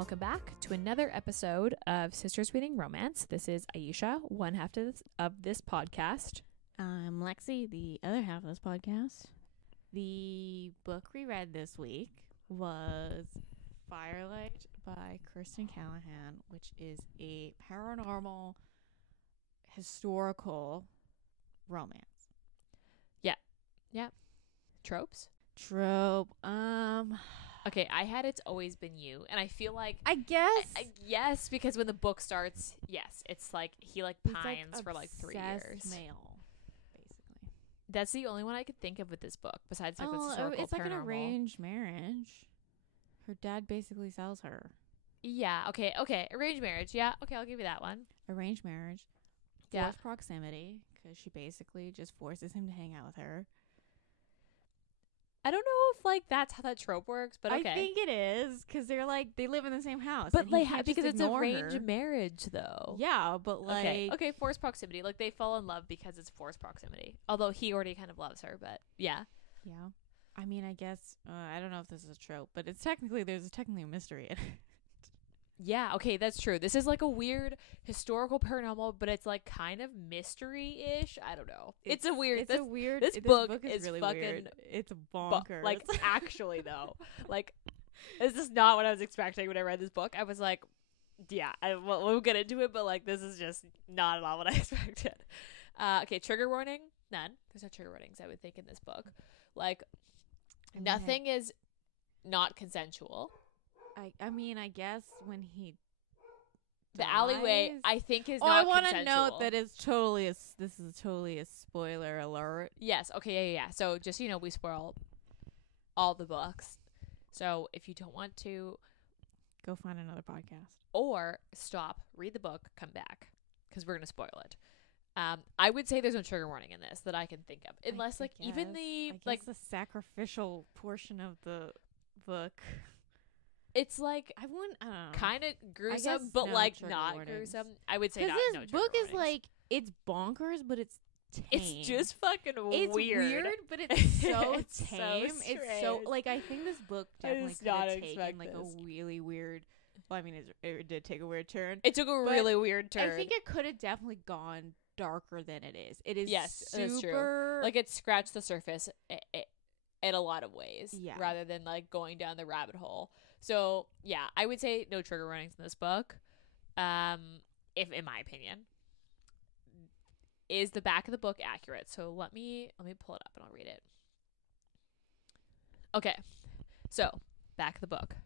Welcome back to another episode of Sisters Reading Romance. This is Ayesha, one half of this podcast. I'm Lexi, the other half of this podcast. The book we read this week was Firelight by Kristen Callihan, which is a paranormal historical romance. Yeah. Tropes? Trope. Okay, I had It's Always Been You, and I feel like I guess yes, because when the book starts, yes, it's like he like it's pines for like 3 years. Male, basically. That's the only one I could think of with this book, besides like this historical it's like an paranormal. arranged marriage. Her dad basically sells her. Yeah, okay, arranged marriage. Yeah, okay, I'll give you that one. Arranged marriage. Yeah. Forced proximity, because she basically just forces him to hang out with her. I don't know if like that's how that trope works, but okay. I think it is, because they're like they live in the same house, but and like he can't because just it's ignore arranged her. marriage though. Yeah, but like okay, forced proximity. Like they fall in love because it's forced proximity. Although he already kind of loves her, but yeah. Yeah. I mean, I guess I don't know if this is a trope, but it's technically there's technically a mystery in it. Yeah, okay, that's true. This is like a weird historical paranormal, but it's like kind of mystery-ish. I don't know. It's a weird. This book is really fucking weird. It's bonkers. Like actually though, like this is not what I was expecting when I read this book. I was like, yeah, we'll get into it, but like this is just not at all what I expected. Okay, trigger warning. None. There's no trigger warnings, I would think, in this book. Like nothing is not consensual. I mean, I guess when he the dies, alleyway, I think, is not I want to consensual. note that it's totally this is totally a spoiler alert. Yes. Okay. Yeah. So just so you know, we spoil all the books. So if you don't want to, Go find another podcast. or stop, read the book, come back, because we're gonna spoil it. I would say there's no trigger warning in this that I can think of, unless even the like the sacrificial portion of the book. it's like I don't know. kind of gruesome, guess but no like trigger not warnings. gruesome. I would say Because not. No this trigger book is warnings. like it's bonkers, but it's tame. It's just fucking It's weird. but it's so It's so tame. It's so strange. like I think this book I definitely did could not have expect taken like this. a really weird. Well, I mean, it did take a weird turn. It took a But really weird turn. I think it could have definitely gone darker than it is. It is Yes, that's true. super Like it scratched the surface in a lot of ways, Yeah. rather than like going down the rabbit hole. So yeah, I would say no trigger warnings in this book. If in my opinion, is the back of the book accurate? So let me pull it up and I'll read it. Okay, so back of the book.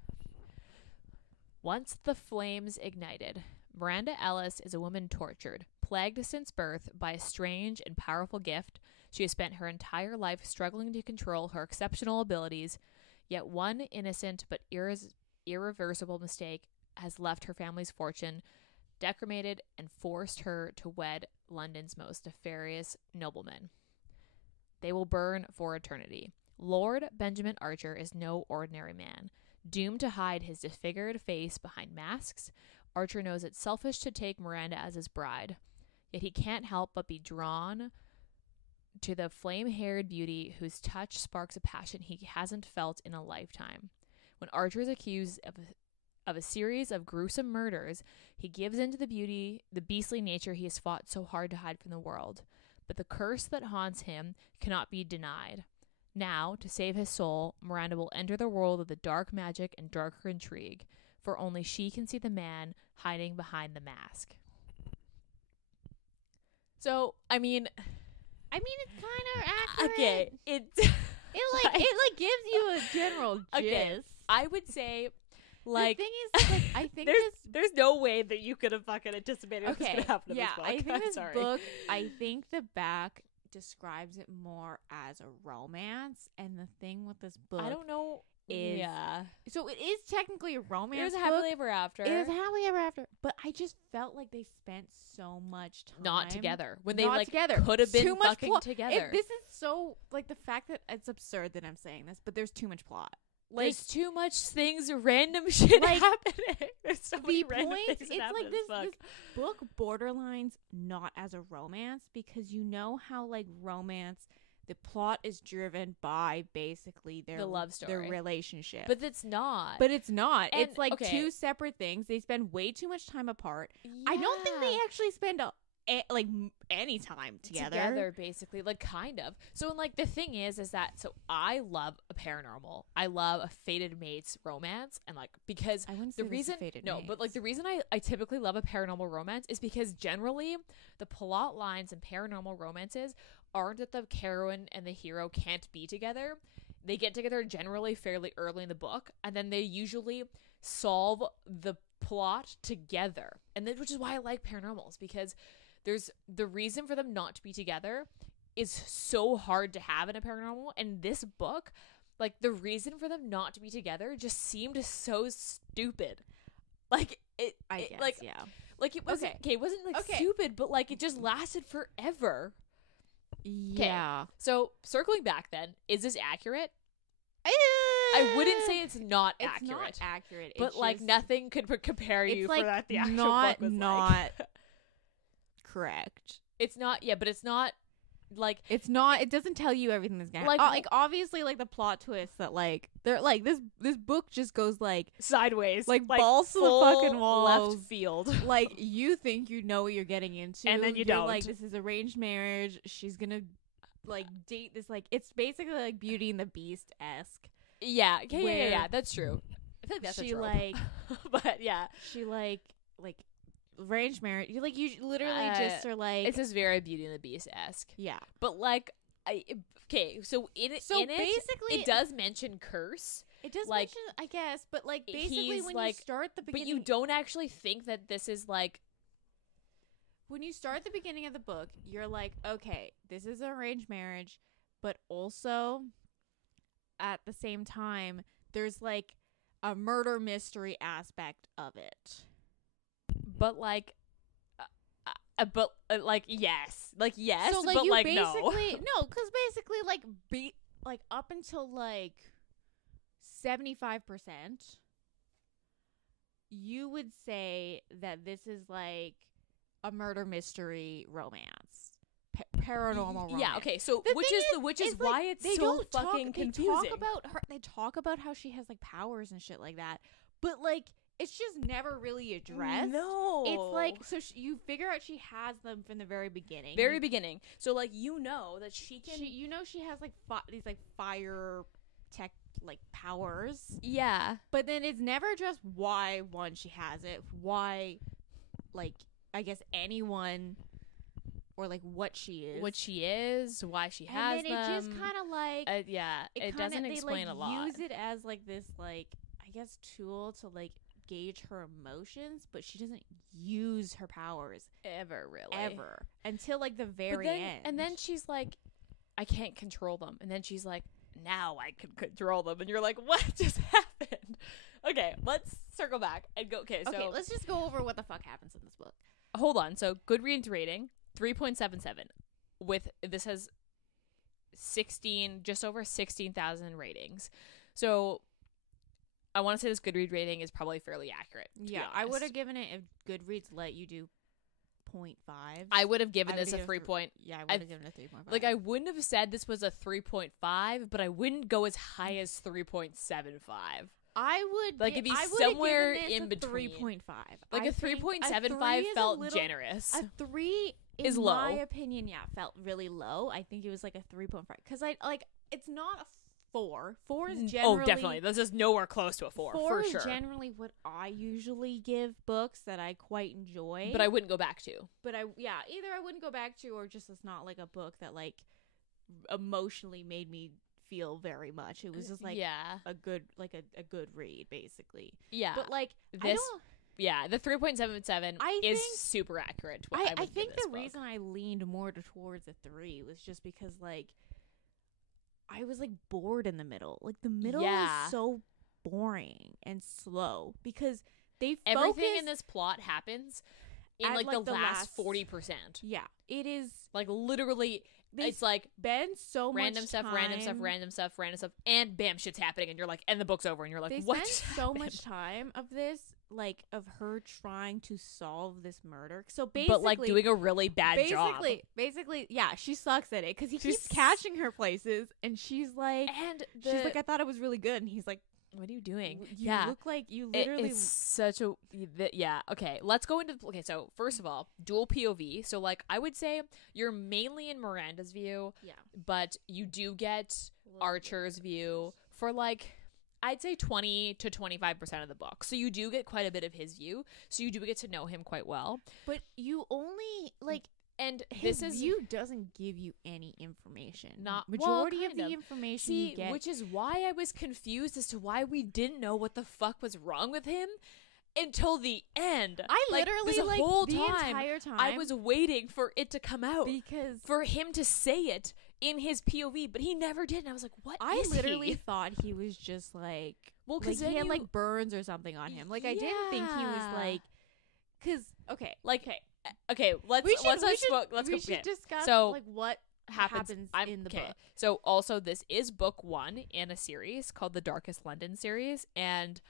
Once the flames ignited, Miranda Ellis is a woman tortured, plagued since birth by a strange and powerful gift. She has spent her entire life struggling to control her exceptional abilities, yet one innocent but irreversible mistake has left her family's fortune decremented and forced her to wed London's most nefarious nobleman. They will burn for eternity. Lord Benjamin Archer is no ordinary man. Doomed to hide his disfigured face behind masks, Archer knows it's selfish to take Miranda as his bride, yet he can't help but be drawn to the flame-haired beauty whose touch sparks a passion he hasn't felt in a lifetime. When Archer is accused of a series of gruesome murders, he gives in to the beastly nature he has fought so hard to hide from the world. But the curse that haunts him cannot be denied. Now, to save his soul, Miranda will enter the world of the dark magic and darker intrigue, for only she can see the man hiding behind the mask. So, I mean, it's kind of accurate. okay, it gives you a general gist. Okay, I would say, like, the thing is, like, I think there's no way that you could have fucking anticipated what's going to happen in this book. I think I'm this sorry. book, I think the back describes it more as a romance, and the thing with this book, I don't know. Is so it is technically a romance. It was book. happily ever after. It was happily ever after, but I just felt like they spent so much time not together when they not like together. could have been Too much fucking plot. together. This is so like the fact that it's absurd that I'm saying this, but there's too much plot. Like, There's too much things, random shit like, happening. There's so many the random point, things it's that happen like in this book. book borderlines not as a romance, because you know how like romance, the plot is driven by basically their The love story. their relationship. But it's not. But it's not. And, it's like okay. two separate things. They spend way too much time apart. I don't think they actually spend any time together. Basically, like, kind of. So, and, like, the thing is that, so I love a paranormal. I love a fated mates romance, and, like, because I wouldn't the say reason, but, like, the reason I typically love a paranormal romance is because generally the plot lines in paranormal romances aren't that the heroine and the hero can't be together. They get together generally fairly early in the book, and then they usually solve the plot together. And then, which is why I like paranormals, because there's the reason for them not to be together is so hard to have in a paranormal. And this book, like, the reason for them not to be together just seemed so stupid. Like, it wasn't stupid, but, like, it just lasted forever. Yeah. So circling back then, is this accurate? I wouldn't say it's not accurate. It's not accurate. But, like, nothing could compare you like for that the actual not, book was not like. correct. It's not, yeah, but it's not, like... It's not, it doesn't tell you everything that's gonna happen. Like, obviously, like, the plot twist that, like, they're, like, this book just goes, like... sideways. Like balls to the fucking walls. Left field. Like, you think you know what you're getting into. And then you're don't. Like, this is arranged marriage. She's gonna, like, date this, like... It's basically, like, Beauty and the Beast-esque. Yeah, that's true. I feel like that's a trope. Like... But, yeah. She, like... arranged marriage. You literally just are like... It's just very Beauty and the Beast-esque. Yeah. But, like... so basically it does mention curse. It does like, mention, I guess, but, like, basically when you start the beginning... But you don't actually think that this is, like... When you start the beginning of the book, you're like, okay, this is an arranged marriage, but also, at the same time, there's, like, a murder mystery aspect of it. But, like... yes. Like, yes, so, like, but, you like, basically, no, because basically, like, up until, like, 75%, you would say that this is, like, a murder mystery romance. Paranormal romance. Yeah, okay, so, which is why like, it's so fucking confusing. They talk about how she has, like, powers and shit like that, but, like, it's just never really addressed. No. It's like, so you figure out she has them from the very beginning. Beginning. So, like, you know that she can... she has, like, these, like, fire tech, like, powers. Yeah. But then it's never addressed why, one, she has it. Why, like, I guess anyone... Or, like, what she is. Why she has them. And then it just kind of, like... it doesn't explain a lot. Use it as, like, this, like, I guess, tool to, like, gauge her emotions, but she doesn't use her powers ever until, like, the very end. And then she's like, I can't control them. And then she's like, now I can control them. And you're like, what just happened? Okay, let's circle back and go. Okay, let's just go over what the fuck happens in this book. Hold on. So Goodreads rating 3.77. With this has just over 16,000 ratings. So I want to say this Goodreads rating is probably fairly accurate. Yeah, I would have given it if Goodreads let you do 0.5. I would have given this a 3 point. Yeah, I would have given it a 3.5. Like, I wouldn't have said this was a 3.5, but I wouldn't go as high as 3.75. I would like it'd be somewhere in between. 3.5. Like, a 3.75 felt generous. A 3 is in low. my opinion, felt really low. I think it was like a 3.5 because it's not a 4. 4 is generally... Oh, definitely. This is nowhere close to a 4, for sure. 4 is generally what I usually give books that I quite enjoy. But I wouldn't go back to. But either I wouldn't go back to, or just it's not like a book that, like, emotionally made me feel very much. It was just, like, a good read, basically. Yeah. But, like, the 3.77 is super accurate to what I think the reason I leaned more towards a 3 was just because, like, I was, like, bored in the middle. Like, the middle is so boring and slow because everything in this plot happens in, like, the last 40%. Yeah. It is. Like, literally, it's, like, so random much stuff, time. random stuff, and bam, shit's happening, and you're like, and the book's over, and you're like, what? They spend so much time of this, like of her trying to solve this murder. So basically, but like doing a really bad job. Basically, yeah, she sucks at it because he keeps catching her places, and she's like, I thought it was really good, and he's like, what are you doing? You look like you literally. It's such a yeah. Okay, let's go into so first of all, dual POV. So like I would say you're mainly in Miranda's view, but you do get Archer's view for like I'd say 20 to 25% of the book. So you do get quite a bit of his view. So you do get to know him quite well. But you only like. And his view doesn't give you any information. Not majority of the information you get, which is why I was confused as to why we didn't know what the fuck was wrong with him until the end. I literally this whole the time, entire time I was waiting for it to come out because for him to say it in his POV, but he never did. And I was like, "What?" I literally thought he was just like, well, because he had like burns or something on him. Like I didn't think he was like, because okay, let's discuss so like what happens in the book. So also this is book 1 in a series called the Darkest London series, and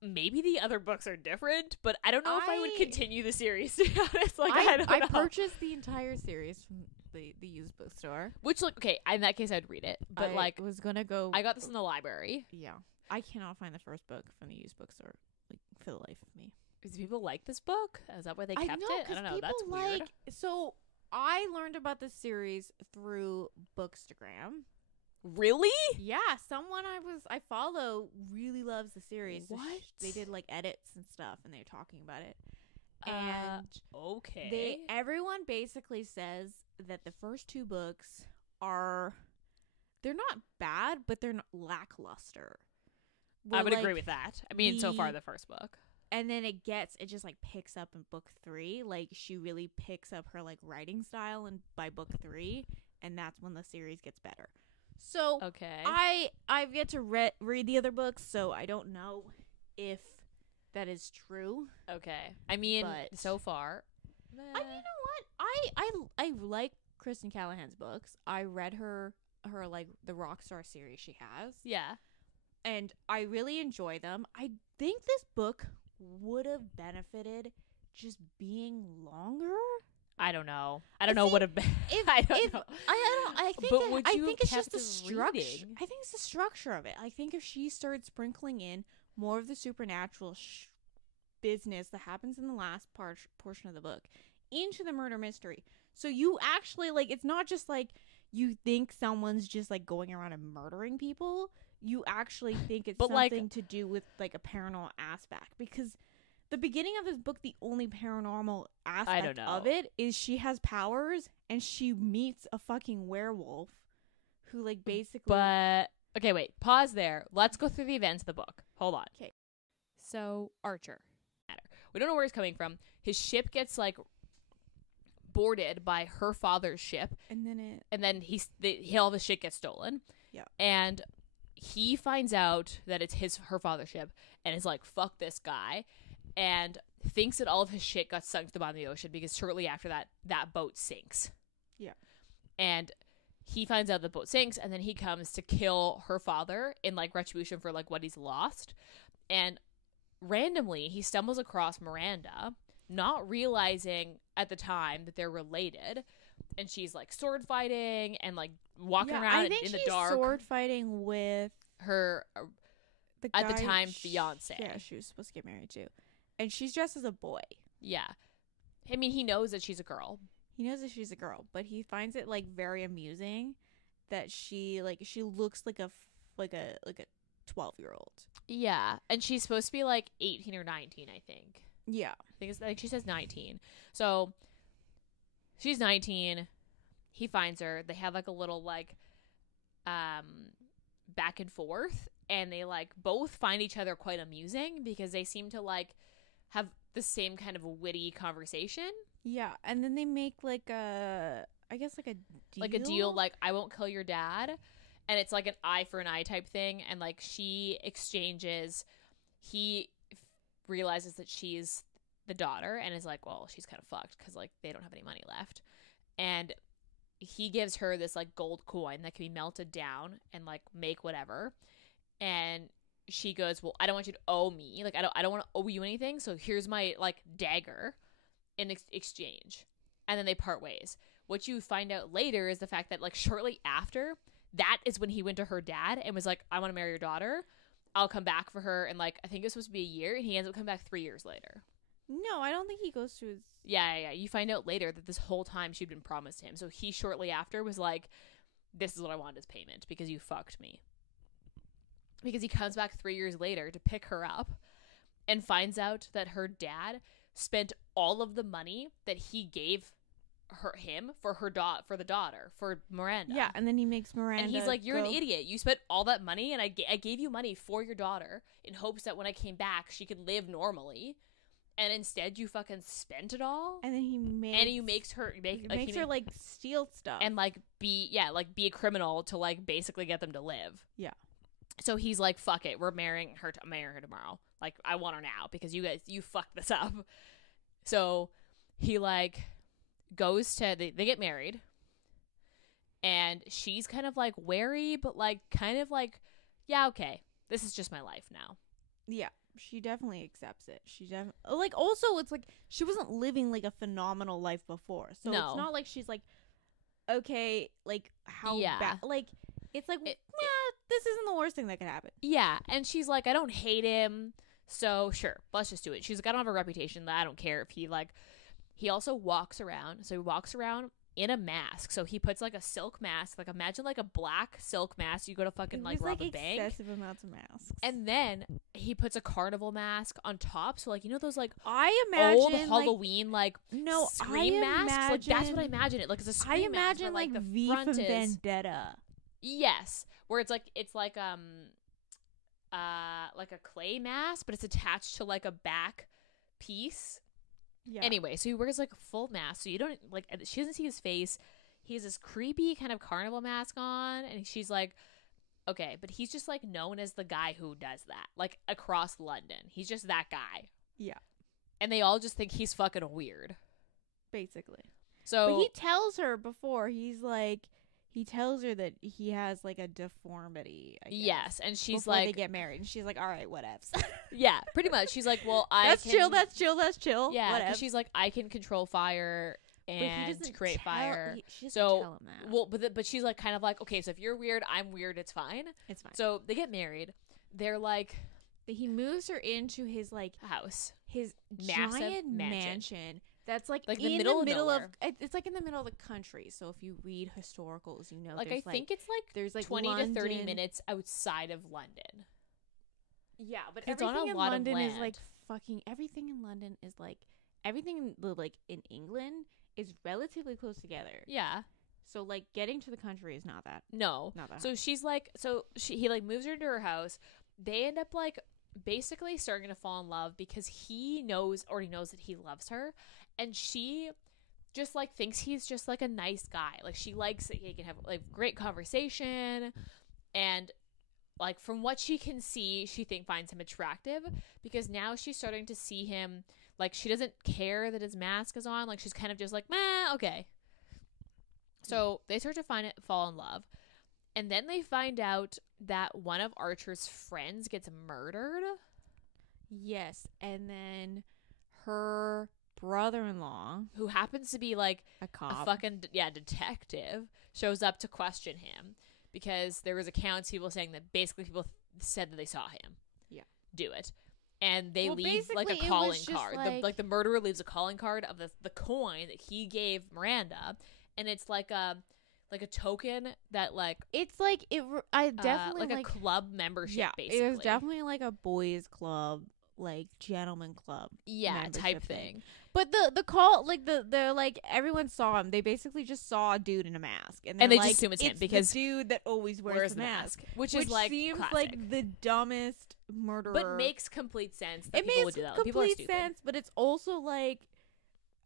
maybe the other books are different, but I don't know if I would continue the series, to be honest. Like I purchased the entire series from the used bookstore, which like in that case I'd read it, but I got this in the library. Yeah, I cannot find the first book from the used bookstore like for the life of me. Do people like this book? Is that why they kept it? I don't know. That's weird. So I learned about this series through Bookstagram. Really? Yeah, someone I follow really loves the series. What? They did like edits and stuff, and they're talking about it. And okay, everyone basically says that the first 2 books they're not bad, but they're not lackluster. I would agree with that. I mean, so far the first book. And then it just like picks up in book 3. Like she really picks up her like writing style and by book 3, and that's when the series gets better. So I've yet to read the other books, so I don't know if that is true. Okay. I mean, so far. You know what? I like Kristen Callahan's books. I read her like the Rockstar series she has. Yeah. And I really enjoy them. I think this book would have benefited just being longer. I don't know. I don't know what have been. I think it's just the structure. Reading? I think it's the structure of it. I think if she started sprinkling in more of the supernatural business that happens in the last portion of the book into the murder mystery, so you actually like it's not just like you think someone's just like going around and murdering people. You actually think it's something to do with like a paranormal aspect, because the beginning of this book, the only paranormal aspect of it is she has powers and she meets a fucking werewolf who like basically. But okay, wait, pause there. Let's go through the events of the book. Hold on. Okay. So Archer, we don't know where he's coming from. His ship gets like boarded by her father's ship, and then all the shit gets stolen. Yeah, and he finds out that it's her father's ship and is like, fuck this guy, and thinks that all of his shit got sunk to the bottom of the ocean because shortly after that boat sinks. Yeah. And he finds out the boat sinks, and then he comes to kill her father in like retribution for like what he's lost. And randomly he stumbles across Miranda, not realizing at the time that they're related. And she's like sword fighting and like walking around in the dark. Sword fighting with her at the time fiance. Yeah, she was supposed to get married to, and she's dressed as a boy. Yeah, I mean he knows that she's a girl. He knows that she's a girl, but he finds it like very amusing that she looks like a 12-year-old. Yeah, and she's supposed to be like 18 or 19, I think. Yeah, I think she says 19. So. She's 19. He finds her. They have like a little like back and forth, and they like both find each other quite amusing because they seem to like have the same kind of witty conversation. Yeah, and then they make like a deal. Like I won't kill your dad, and it's like an eye for an eye type thing, and like he realizes that she's the daughter and is like, well, she's kind of fucked because like they don't have any money left, and he gives her this like gold coin that can be melted down and like make whatever, and she goes, well, I don't want you to owe me. Like, I don't want to owe you anything. So here's my, like, dagger in exchange. And then they part ways. What you find out later is the fact that, like, shortly after, that is when he went to her dad and was like, I want to marry your daughter. I'll come back for her. And, like, I think it was supposed to be a year. And he ends up coming back 3 years later. No, I don't think he goes to his... Yeah. You find out later that this whole time she'd been promised him. So he shortly after was like, this is what I want as payment because you fucked me. Because he comes back 3 years later to pick her up and finds out that her dad spent all of the money that he gave him for the daughter, for Miranda. Yeah, and then he makes Miranda. And he's like, you're an idiot. You spent all that money, and I gave you money for your daughter in hopes that when I came back, she could live normally. And instead, you fucking spent it all. And then he makes her like steal stuff and like be a criminal to like basically get them to live. Yeah. So he's like, fuck it, I'm marrying her tomorrow. Like, I want her now because you fucked this up. So he like goes to they get married, and she's kind of like wary, but like kind of like, yeah, okay, this is just my life now. Yeah. She definitely accepts it. Like, also, it's like she wasn't living like a phenomenal life before, so it's not like she's like, okay, like how bad. Like, it's like, this isn't the worst thing that could happen. Yeah, and she's like, I don't hate him, so sure, let's just do it. She's like, I don't have a reputation that I don't care if he also walks around. So he walks around in a mask. So he puts like a silk mask, like imagine like a black silk mask. You go to fucking like rob a bank. Excessive amounts of masks. And then he puts a carnival mask on top. So like, you know those like I imagine old Halloween like scream masks. Like that's what I imagine it. Like it's a scream mask. I imagine like the V front from is Vendetta. Yes, where it's like a clay mask, but it's attached to like a back piece. Yeah. Anyway, so he wears like a full mask, so you don't like. She doesn't see his face. He has this creepy kind of carnival mask on, and she's like, okay, but he's just like known as the guy who does that, like across London. He's just that guy. Yeah. And they all just think he's fucking weird, basically. So, but he tells her before. He tells her that he has like a deformity. I guess, yes, and she's before like, they get married, and she's like, all right, whatevs. Yeah, pretty much. She's like, well, That's chill. Yeah, because she's like, I can control fire and create fire. She doesn't tell him that. Well, but she's like, kind of like, okay, so if you're weird, I'm weird. It's fine. It's fine. So they get married. They're like, he moves her into his like house, his massive giant mansion. That's like in the middle of it's like in the middle of the country. So if you read historicals, you know, like I think it's like there's like 20 London, to 30 minutes outside of London. Yeah, but it's on a in lot London of land. is like fucking everything in London is like everything like in England is relatively close together. Yeah. So like getting to the country is not that. No. Not that. So she's like, he like moves her into her house. They end up like basically starting to fall in love because he already knows that he loves her, and she just like thinks he's just like a nice guy. Like she likes that he can have like great conversation, and like from what she can see, she finds him attractive because now she's starting to see him like she doesn't care that his mask is on. Like she's kind of just like, meh, okay. So they start to fall in love. And then they find out that one of Archer's friends gets murdered. Yes. And then her brother-in-law, who happens to be like a cop, a fucking detective, shows up to question him because there was accounts, people saying that basically people said that they saw him do it. And they leave like a calling card. Like the murderer leaves a calling card of the coin that he gave Miranda. And it's like a token that like it's like I definitely like a club membership, basically. It was definitely like a boys club, like gentleman club, type thing. But the call, like the like everyone saw him. They basically just saw a dude in a mask, and they just assume it's him because the dude that always wears the mask, which is like seems classic. Like the dumbest murderer, but makes complete sense. That it people makes would do that. complete sense, but it's also like,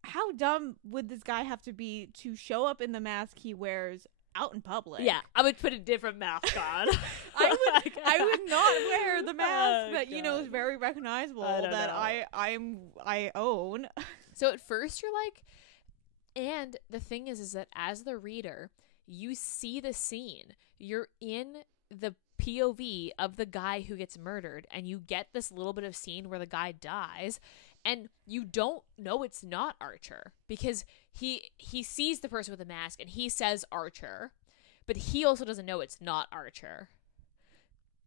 how dumb would this guy have to be to show up in the mask he wears out in public? Yeah, I would put a different mask on. I would not wear the mask that you know is very recognizable that I own. So at first you're like, and the thing is that as the reader, you see the scene. You're in the POV of the guy who gets murdered, and you get this little bit of scene where the guy dies, and you don't know it's not Archer because he sees the person with the mask and he says Archer, but he also doesn't know it's not Archer.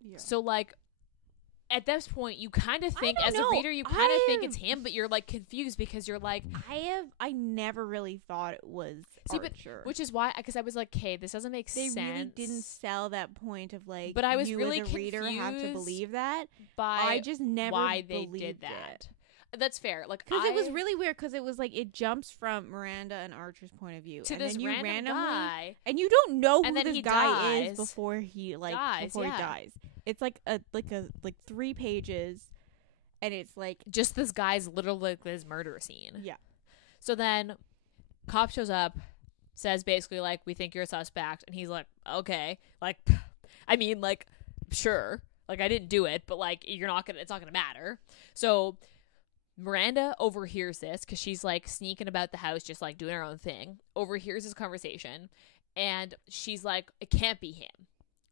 Yeah. So like at this point you kind of think as a reader you kind of think it's him, but you're like confused because you're like I never really thought it was Archer. But, which is why, because I was like, okay, this doesn't make sense. They really didn't sell that point of like, but I was you really as a reader have to believe that. By I just never why they believed did that. It. That's fair. Like, because it was really weird. Because it was like it jumps from Miranda and Archer's point of view to and this then you random guy, and you don't know who and then this he guy dies. is before he He dies. It's like 3 pages, and it's like just this guy's literally like his murder scene. Yeah. So then, cop shows up, says basically like, we think you're a suspect, and he's like, okay, like, I mean, like, sure, like I didn't do it, but like it's not gonna matter. So Miranda overhears this because she's like sneaking about the house, just like doing her own thing. Overhears this conversation, and she's like, it can't be him.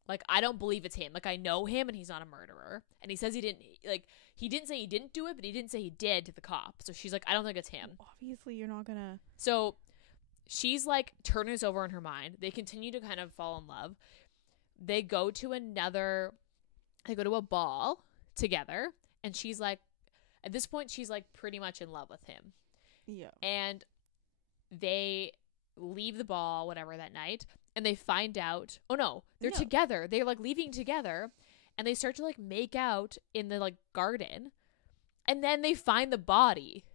Like, I don't believe it's him. Like, I know him, and he's not a murderer. And he says he didn't, like, he didn't say he didn't do it, but he didn't say he did to the cop. So she's like, I don't think it's him. Obviously, you're not gonna. So she's like turning this over in her mind. They continue to kind of fall in love. They go to a ball together, and she's like, at this point, she's like pretty much in love with him. Yeah. And they leave the ball, whatever, that night. And they find out, oh no, they're together. They're like leaving together, and they start to like make out in the like garden, and then they find the body.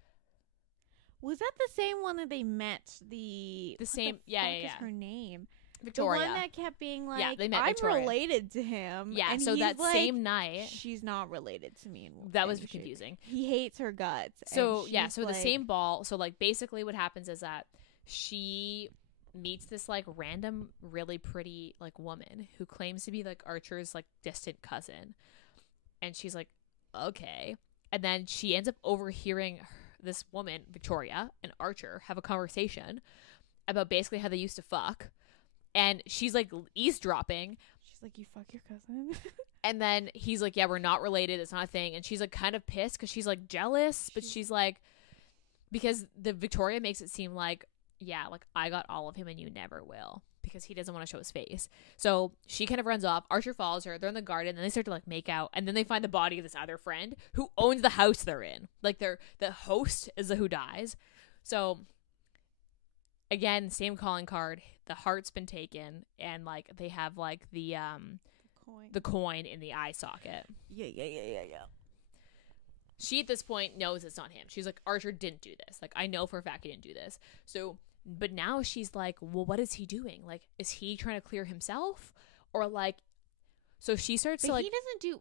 Was that the same one that they met? The same, Is her name Victoria. The one that kept being like, yeah, they met I'm Victoria. Related to him. Yeah, and so that like, same night, she's not related to me. That was confusing. He hates her guts. So yeah, so like, the same ball. So like basically, what happens is that she meets this like random really pretty like woman who claims to be like Archer's like distant cousin, and she's like, okay, and then she ends up overhearing this woman Victoria and Archer have a conversation about basically how they used to fuck, and she's like eavesdropping. She's like, you fuck your cousin. And then he's like, yeah, we're not related, it's not a thing. And she's like kind of pissed because she's like jealous, but she's like, because the Victoria makes it seem like, yeah, like I got all of him and you never will, because he doesn't want to show his face. So she kind of runs off. Archer follows her. They're in the garden, and they start to like make out, and then they find the body of this other friend who owns the house they're in. Like the host is the who dies. So again, same calling card. The heart's been taken, and like they have like the coin in the eye socket. Yeah. She at this point knows it's not him. She's like, Archer didn't do this. Like, I know for a fact he didn't do this. So, but now she's like, well, what is he doing? Like, is he trying to clear himself? Or like, so she starts to like. He doesn't do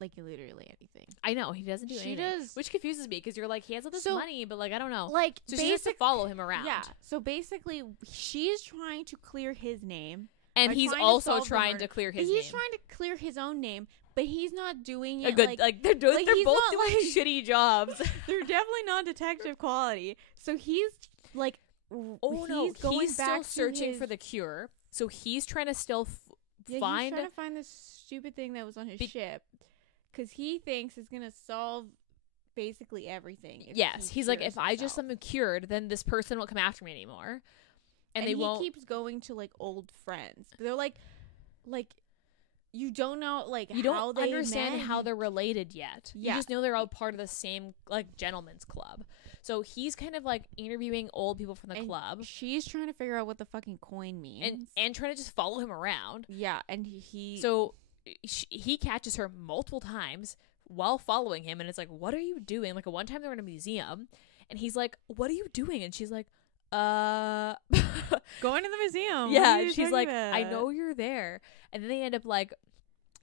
like literally anything. I know, he doesn't do anything. She does. Which confuses me because you're like, he has all this money, but like, I don't know. Like, so she has to follow him around. Yeah. So basically, she's trying to clear his name. And he's also trying to clear his name. He's trying to clear his own name, but he's not doing it. A good, like they're doing. Like, they're both doing like, shitty jobs. They're definitely not detective quality. So he's like, he's still searching for the cure. So he's trying to still find. He's trying to find this stupid thing that was on his ship, because he thinks it's gonna solve basically everything. Yes, he's like, if I just let him cured, then this person won't come after me anymore. And they won't. He keeps going to like old friends. They're like you don't know, like, you how don't they understand met. how they're related yet. Yeah. You just know they're all part of the same like gentleman's club. So he's kind of like interviewing old people from the club. She's trying to figure out what the fucking coin means, and trying to just follow him around. Yeah, and he he catches her multiple times while following him, and it's like, what are you doing? Like, one time they're in a museum, and he's like, what are you doing? And she's like, going to the museum. Yeah, she's like, I know you're there. And then they end up like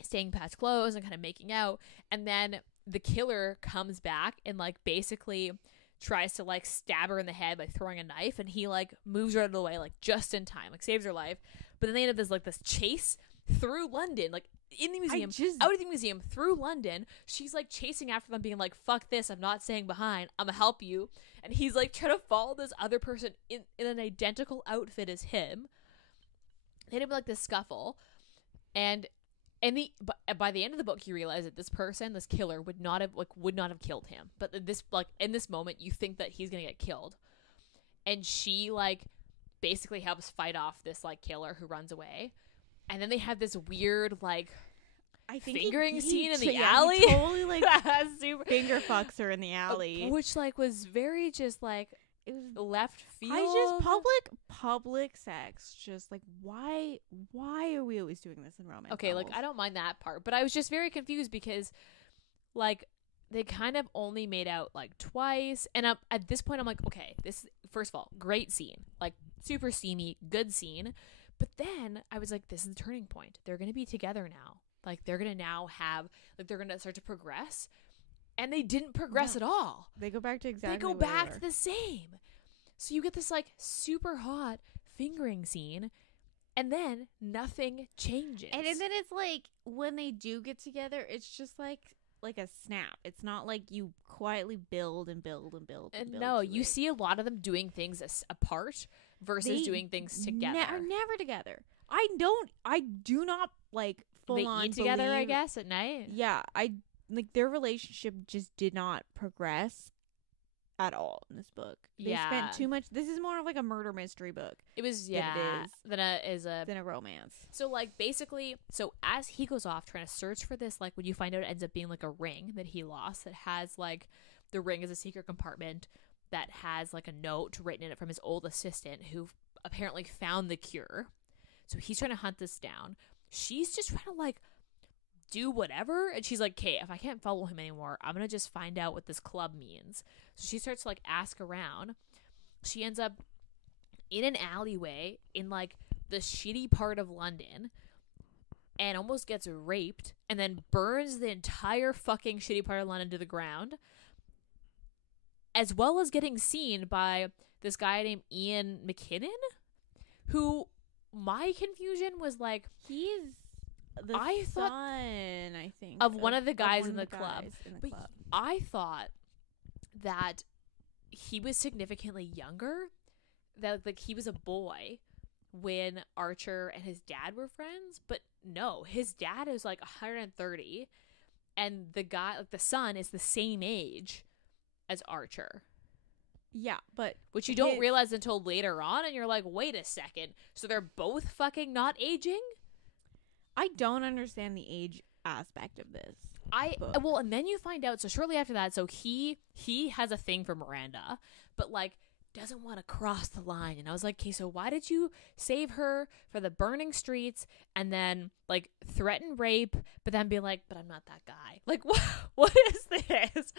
staying past close and kind of making out, and then the killer comes back and like basically tries to like stab her in the head by throwing a knife, and he like moves her out of the way like just in time, like saves her life. But then they end up this chase through London, like in the museum, out of the museum through London. She's like chasing after them, being like, fuck this, I'm not staying behind, I'm gonna help you. And he's like trying to follow this other person in an identical outfit as him. They end up like this scuffle, and And by the end of the book, you realize that this killer, would not have killed him. But this, like, in this moment, you think that he's gonna get killed, and she, like, basically helps fight off this, like, killer who runs away. And then they have this weird, like, I think fingering scene in the he alley. He totally, like, super finger fucks her in the alley, which, like, was very just, like, it was left field. I just public sex. Just like, why are we always doing this in romance? Okay, novels? like, I don't mind that part, but I was just very confused because, like, they kind of only made out, like, twice, and at this point I'm like, okay, this, first of all, great scene, like, super steamy, good scene, but then I was like, this is the turning point. They're gonna be together now. Like, they're gonna now have, like, they're gonna start to progress. And they didn't progress at all. They go back to exactly. They go back to the same. So you get this, like, super hot fingering scene, and then nothing changes. And then it's like, when they do get together, it's just like a snap. It's not like you quietly build and build and build. And build no, you see a lot of them doing things apart versus doing things together. Are never together. I do not, like, full on eat together, I guess, at night. Yeah, like, their relationship just did not progress at all in this book. They spent too much. This is more of like a murder mystery book. It was, than a romance. So, like, basically, as he goes off trying to search for this, like, when you find out it ends up being, like, a ring that he lost that has, like, the ring is a secret compartment that has, like, a note written in it from his old assistant who apparently found the cure. So he's trying to hunt this down. She's just trying to, like, do whatever, and she's like, okay, if I can't follow him anymore, I'm gonna just find out what this club means. So she starts to, like, ask around. She ends up in an alleyway in, like, the shitty part of London and almost gets raped and then burns the entire fucking shitty part of London to the ground, as well as getting seen by this guy named Ian McKinnon, who, my confusion was, like, he's the son, I think, of one of the guys in the club. But I thought that he was significantly younger, that, like, he was a boy when Archer and his dad were friends. But no, his dad is, like, 130, and the guy, like, the son, is the same age as Archer. Yeah, but which you don't realize until later on, and you're like, wait a second, so they're both fucking not aging? I don't understand the age aspect of this. Well, and then you find out, so shortly after that, so he has a thing for Miranda, but, like, doesn't want to cross the line. And I was like, okay, so why did you save her for the burning streets and then, like, threaten rape, but then be like, but I'm not that guy? Like, what is this?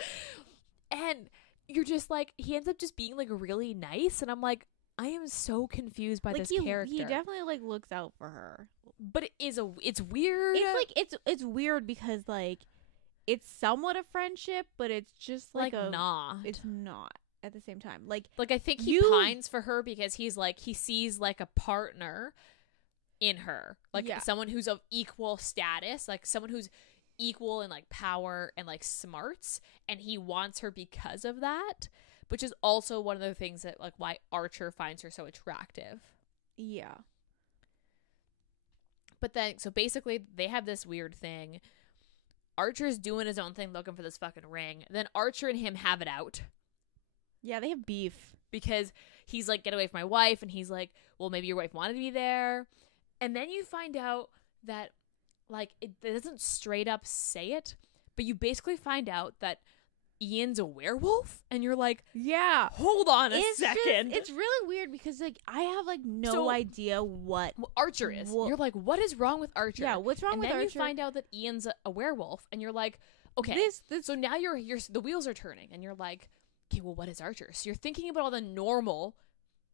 And you're just like, he ends up just being, like, really nice, and I'm like, I am so confused by, like, this character. He definitely, like, looks out for her. But it's weird. It's like, it's weird because, like, it's somewhat a friendship, but it's just like not. It's not at the same time. Like I think he pines for her because he's like, he sees, like, a partner in her, like, someone who's of equal status, like someone who's equal in, like, power and, like, smarts, and he wants her because of that, which is also one of the things that, like, why Archer finds her so attractive. Yeah. But then, so basically, they have this weird thing. Archer's doing his own thing, looking for this fucking ring. Then Archer and him have it out. Yeah, they have beef. Because he's like, get away from my wife. And he's like, well, maybe your wife wanted to be there. And then you find out that, like, it doesn't straight up say it, but you basically find out that Ian's a werewolf, and you're like, yeah, hold on a second. It's really weird because, like, I have, like, no idea what Archer is. You're like, what is wrong with Archer? Yeah, what's wrong with Archer? And then you find out that Ian's a werewolf, and you're like, okay, so now you're the wheels are turning, and you're like, okay, well, what is Archer? So you're thinking about all the normal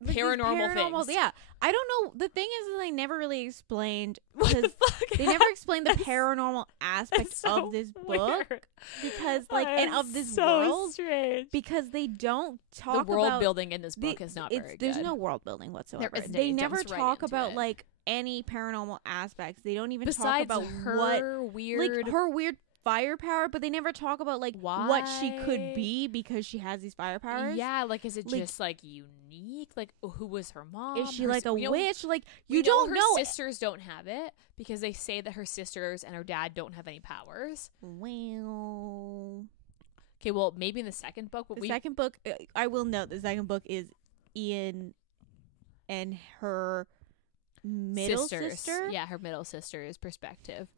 paranormal things. Yeah, I don't know. The thing is, they never really explained. What the fuck? They never explained the paranormal aspect of this book because, like, and of this world. Strange. Because they don't talk about the world building in this book is not very good. There's no world building whatsoever. They never talk about like any paranormal aspects. They don't even talk about her weird, like her weird firepower, but they never talk about like what she could be because she has these fire powers. Yeah, like is it like, just like unique? Like who was her mom? Is she her, like a witch? Like you don't know. Her sisters don't have it because they say that her sisters and her dad don't have any powers. Well, okay, well maybe in the second book. Second book, I will note the second book is Ian and her middle sister. Yeah, her middle sister's perspective.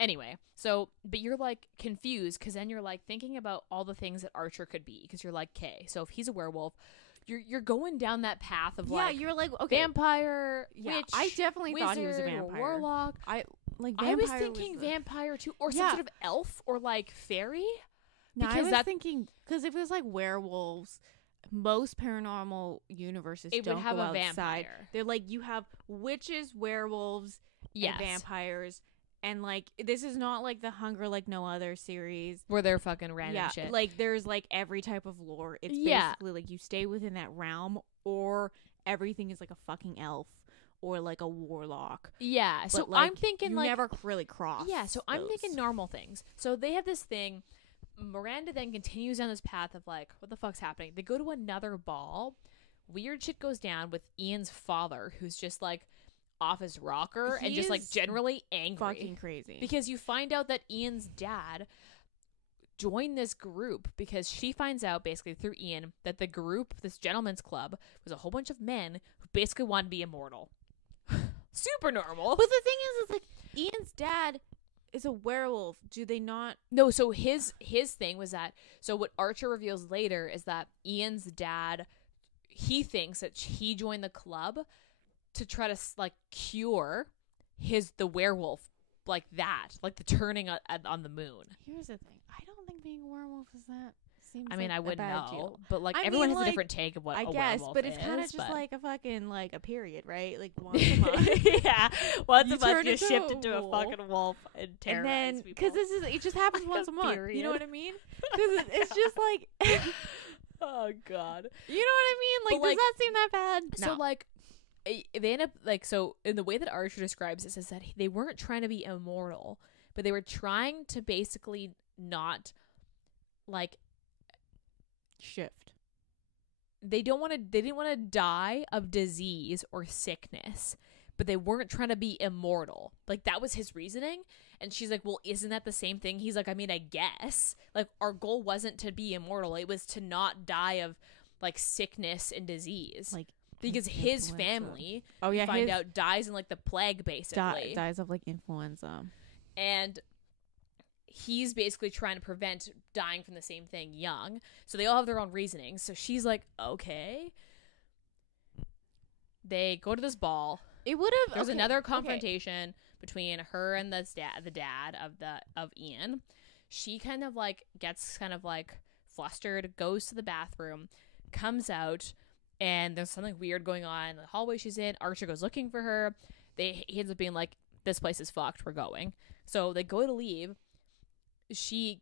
Anyway, so, but you're, like, confused, because then you're, like, thinking about all the things that Archer could be, because you're like, okay, so if he's a werewolf, you're going down that path of, like, you're like, okay, vampire, witch, I definitely wizard, thought he was a vampire. Warlock. I was thinking vampire, too, or some sort of elf, or, like, fairy. No, I was thinking, because if it was, like, werewolves, most paranormal universes don't have go outside. Vampire. They're like, you have witches, werewolves, and vampires. And, like, this is not, like, the Hunger Like No Other series. Where they're fucking random shit. Like, there's, like, every type of lore. It's basically, like, you stay within that realm, or everything is, like, a fucking elf, or, like, a warlock. Yeah, but, so like, I'm thinking, you like... never really cross Yeah, so those. I'm thinking normal things. So they have this thing. Miranda then continues down this path of, like, what the fuck's happening? They go to another ball. Weird shit goes down with Ian's father, who's just, like... off his rocker and just like generally angry, fucking crazy, because you find out that Ian's dad joined this group because she finds out basically through Ian that the group, this gentleman's club, was a whole bunch of men who basically wanted to be immortal. Super normal. But the thing is like Ian's dad is a werewolf. Do they not? No, so his thing was that, so what Archer reveals later is that Ian's dad, he thinks that he joined the club to try to like cure the werewolf, like that, like the turning on the moon. Here's the thing: I don't think being a werewolf is that. I mean, like I wouldn't know, deal. but like everyone has a different take of what a werewolf but it's is. kind of just like a fucking like a period, right? Like once a month, yeah, once you a month you shift into a fucking wolf and terrorize and then because it just happens once a month. You know what I mean? Because it's just like, oh god, you know what I mean? Like, does that seem that bad? So like. They end up like, so in the way that Archer describes this is that they weren't trying to be immortal, but they were trying to basically not like shift. They didn't want to die of disease or sickness, but they weren't trying to be immortal. Like that was his reasoning. And she's like, well, isn't that the same thing? He's like, I mean, I guess like our goal wasn't to be immortal. It was to not die of like sickness and disease. Like, because his family, you find out, dies in, like, the plague, basically. Dies of, like, influenza. And he's basically trying to prevent dying from the same thing young. So they all have their own reasoning. So she's like, okay. They go to this ball. It would have... There's another confrontation between her and the dad of Ian. She kind of, like, gets kind of, like, flustered, goes to the bathroom, comes out... And there's something weird going on in the hallway she's in. Archer goes looking for her. He ends up being like, this place is fucked. We're going. So they go to leave. He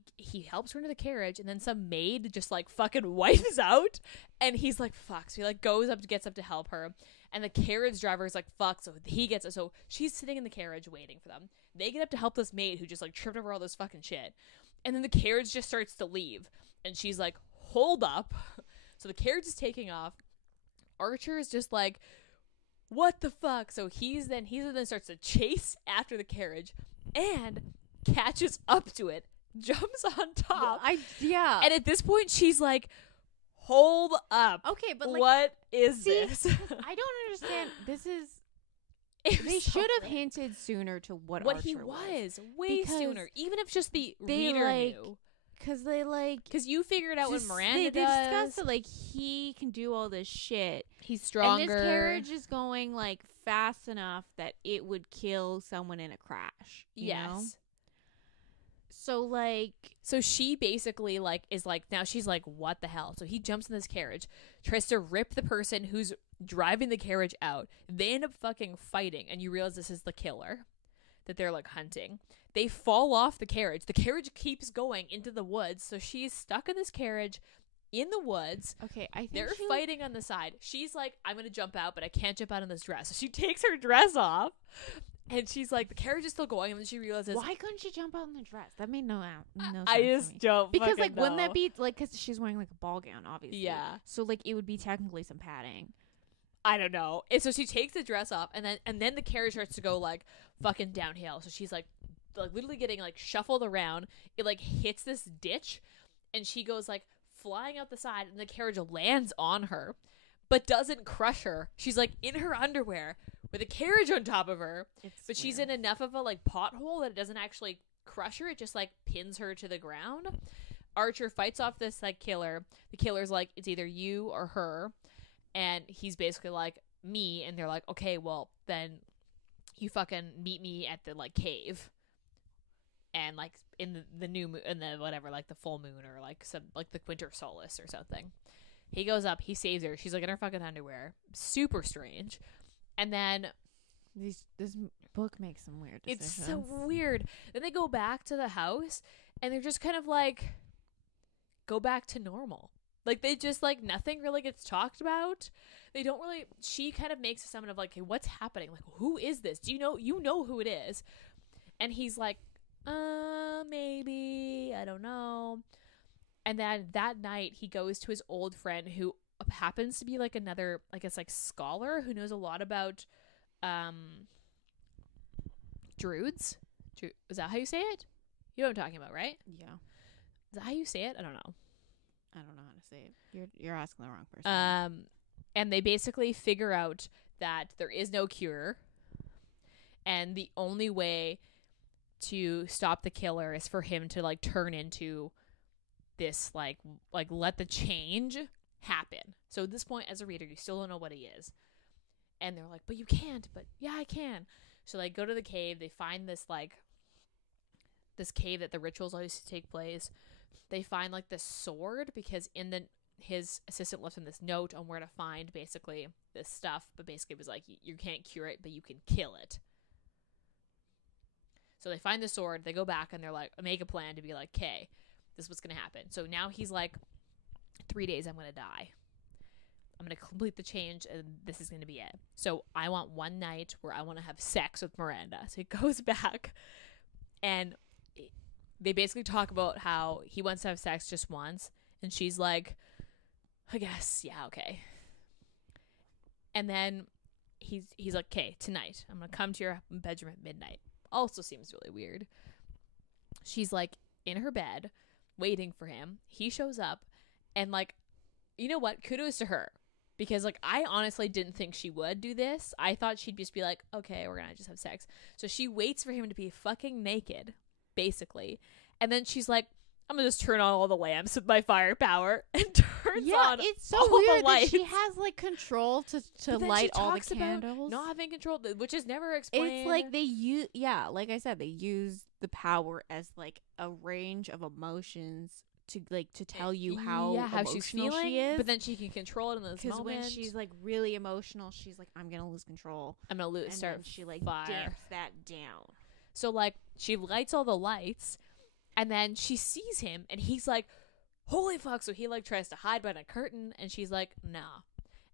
helps her into the carriage. And then some maid just like fucking wipes out. And he's like, fuck. So he like gets up to help her. And the carriage driver is like, fuck. So he gets it. So she's sitting in the carriage waiting for them. They get up to help this maid who just like tripped over all this fucking shit. And then the carriage just starts to leave. And she's like, hold up. So the carriage is taking off. Archer is just like, what the fuck? So he then starts to chase after the carriage and catches up to it, jumps on top. Yeah. And at this point, she's like, hold up. Okay, but like, what is this? I don't understand. This is... They should have hinted sooner to what Archer he was. Way sooner. Even if just the reader knew. Because you figured out what Miranda does. They discussed that, like, he can do all this shit. He's stronger. And this carriage is going, like, fast enough that it would kill someone in a crash. You know? So, like... So she basically, like, is like, now she's like, what the hell? So he jumps in this carriage, tries to rip the person who's driving the carriage out. They end up fucking fighting, and you realize this is the killer that they're, like, hunting. They fall off the carriage. The carriage keeps going into the woods. So she's stuck in this carriage in the woods. Okay, I think they're fighting on the side. She's like, I'm going to jump out, but I can't jump out in this dress. So she takes her dress off. And she's like, the carriage is still going, and then she realizes, why couldn't she jump out in the dress? That made no sense I to just me. don't Because fucking like wouldn't know. that be like, because she's wearing like a ball gown, obviously. Yeah. So like it would be technically some padding. I don't know. And so she takes the dress off, and then the carriage starts to go like fucking downhill. So she's like literally getting like shuffled around. It like hits this ditch, and she goes like flying out the side, and the carriage lands on her, but doesn't crush her. She's like in her underwear with a carriage on top of her, but she's in enough of a like pothole that it doesn't actually crush her. It just like pins her to the ground. Archer fights off this like killer. The killer's like, it's either you or her. And he's basically like, me. And they're like, okay, well, then you fucking meet me at the, like, cave. And, like, in the new moon, in the whatever, like, the full moon or, like, some, like, the winter solace or something. He goes up, he saves her. She's, like, in her fucking underwear. Super strange. And then This book makes some weird decisions. it's so weird. Then they go back to the house, and they're just kind of, like, go back to normal. Like, they just, like, nothing really gets talked about. They don't really, she kind of makes a summon of, like, hey, what's happening? Like, who is this? Do you know who it is? And he's like, maybe, I don't know. And then that night, he goes to his old friend who happens to be, like, another, I guess, like, scholar who knows a lot about, druids. Is that how you say it? You know what I'm talking about, right? Yeah. Is that how you say it? I don't know. I don't know how to say it. You're asking the wrong person. And they basically figure out that there is no cure, and the only way to stop the killer is for him to like turn into this like let the change happen. So at this point, as a reader, you still don't know what he is, and they're like, but you can't. But yeah, I can. So they go to the cave. They find this cave that the rituals always take place. They find like this sword because his assistant left him this note on where to find basically this stuff, but basically it was like, you can't cure it, but you can kill it. So they find the sword, they go back, and they're like, make a plan to be like, okay, this is what's gonna happen. So now he's like, 3 days I'm gonna die. I'm gonna complete the change, and this is gonna be it. So I want one night where I want to have sex with Miranda. So he goes back, and they basically talk about how he wants to have sex just once, and she's like, I guess, yeah, okay. And then he's like, okay, tonight I'm gonna come to your bedroom at midnight. Also seems really weird. She's like in her bed waiting for him. He shows up, and like, you know what? Kudos to her, because like I honestly didn't think she would do this. I thought she'd just be like, okay, we're gonna just have sex. So she waits for him to be fucking naked, basically, and then she's like, I'm gonna just turn on all the lamps with my fire power, and turns on it's so all weird the lights. that she has like control to light all the candles. Not having control, which is never explained. It's like they use, like I said, they use the power as like a range of emotions to tell you how she's feeling, she is. but then she can control it in those moments. Because when she's like really emotional, she's like, I'm gonna lose control. I'm gonna lose. And Start then she like fire. damps that down. So like she lights all the lights, and then she sees him, and he's like, holy fuck. So he like tries to hide behind a curtain, and she's like, nah.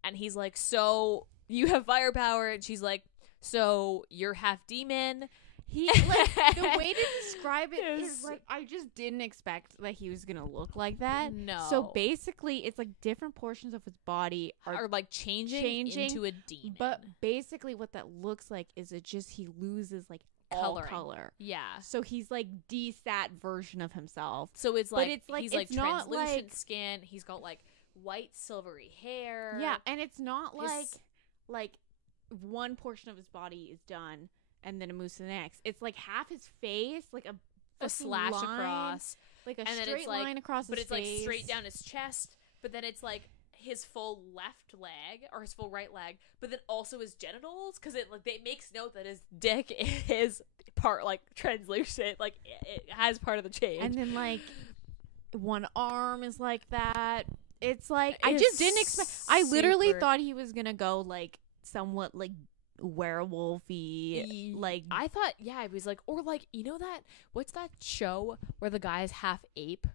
And he's like, so you have firepower? And she's like, so you're half demon? He like the way to describe it is like, I just didn't expect that he was gonna look like that. No. So basically it's like different portions of his body are like changing into a demon. But basically what that looks like is it just he loses like all color. Yeah. So he's like desat version of himself. So it's like, he's like not translucent like, skin. He's got like white silvery hair. Yeah, and it's not like one portion of his body is done and then it moves to the next. It's like half his face, like a slash line, across, like a and straight then it's like, line across his face. But it's like straight down his chest. But then it's like his full left leg or his full right leg, but then also his genitals, because it makes note that his dick is part like translucent, like it has part of the change. And then like one arm is like that. It's like I just didn't expect. I literally thought he was gonna go like somewhat like werewolfy. Like I thought, yeah, it was like, or like, you know that, what's that show where the guy's half ape?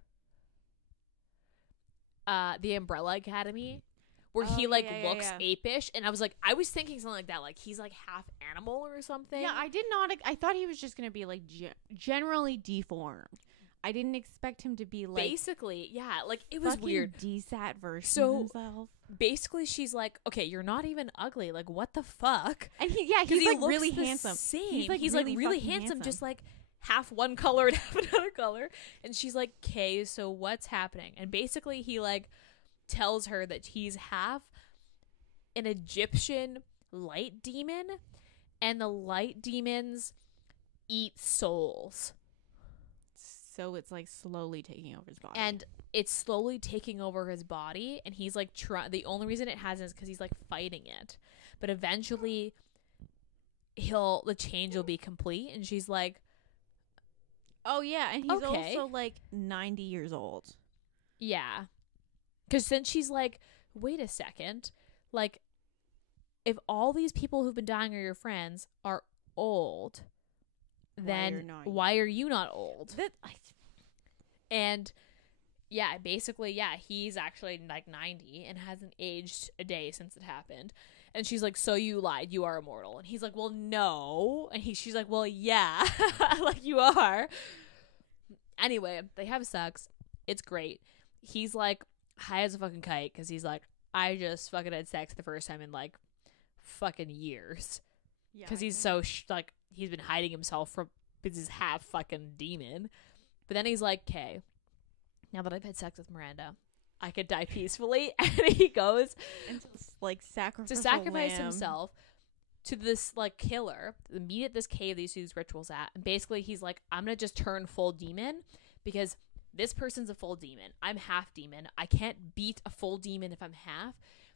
The Umbrella Academy, where he yeah, yeah, looks yeah. apish, and I was thinking something like that, like he's like half animal or something. Yeah, I did not. I thought he was just gonna be like generally deformed. I didn't expect him to be like basically, yeah, like it was fucking weird. desat version So, of himself. Basically, she's like, okay, you're not even ugly. Like, what the fuck? And he's He like looks really the handsome. Same. He's like really fucking handsome, just like half one color and half another color. And she's like, okay, so what's happening? And basically, he like tells her that he's half an Egyptian light demon, and the light demons eat souls. So it's like slowly taking over his body. And it's slowly taking over his body, and he's like the only reason it hasn't is because he's like fighting it. But eventually the change will be complete, and she's like, oh yeah, and he's okay. also like 90 years old. Yeah. Because then she's like, wait a second, like if all these people who've been dying are your friends are old, then why are you not old? And yeah, basically, yeah, he's actually like 90 and hasn't aged a day since it happened. And she's like, so you lied, you are immortal. And he's like, well, no. And she's like, well, yeah, like you are. Anyway, they have sex. It's great. He's like high as a fucking kite because he's like, I just fucking had sex the first time in like fucking years. Because he's so like, he's been hiding himself from, because he's half fucking demon. But then he's like, okay, now that I've had sex with Miranda, I could die peacefully. And he goes and like sacrifice himself to this like killer, meet at this cave these rituals at. And basically he's like, I'm going to just turn full demon because this person's a full demon. I'm half demon. I can't beat a full demon if I'm half.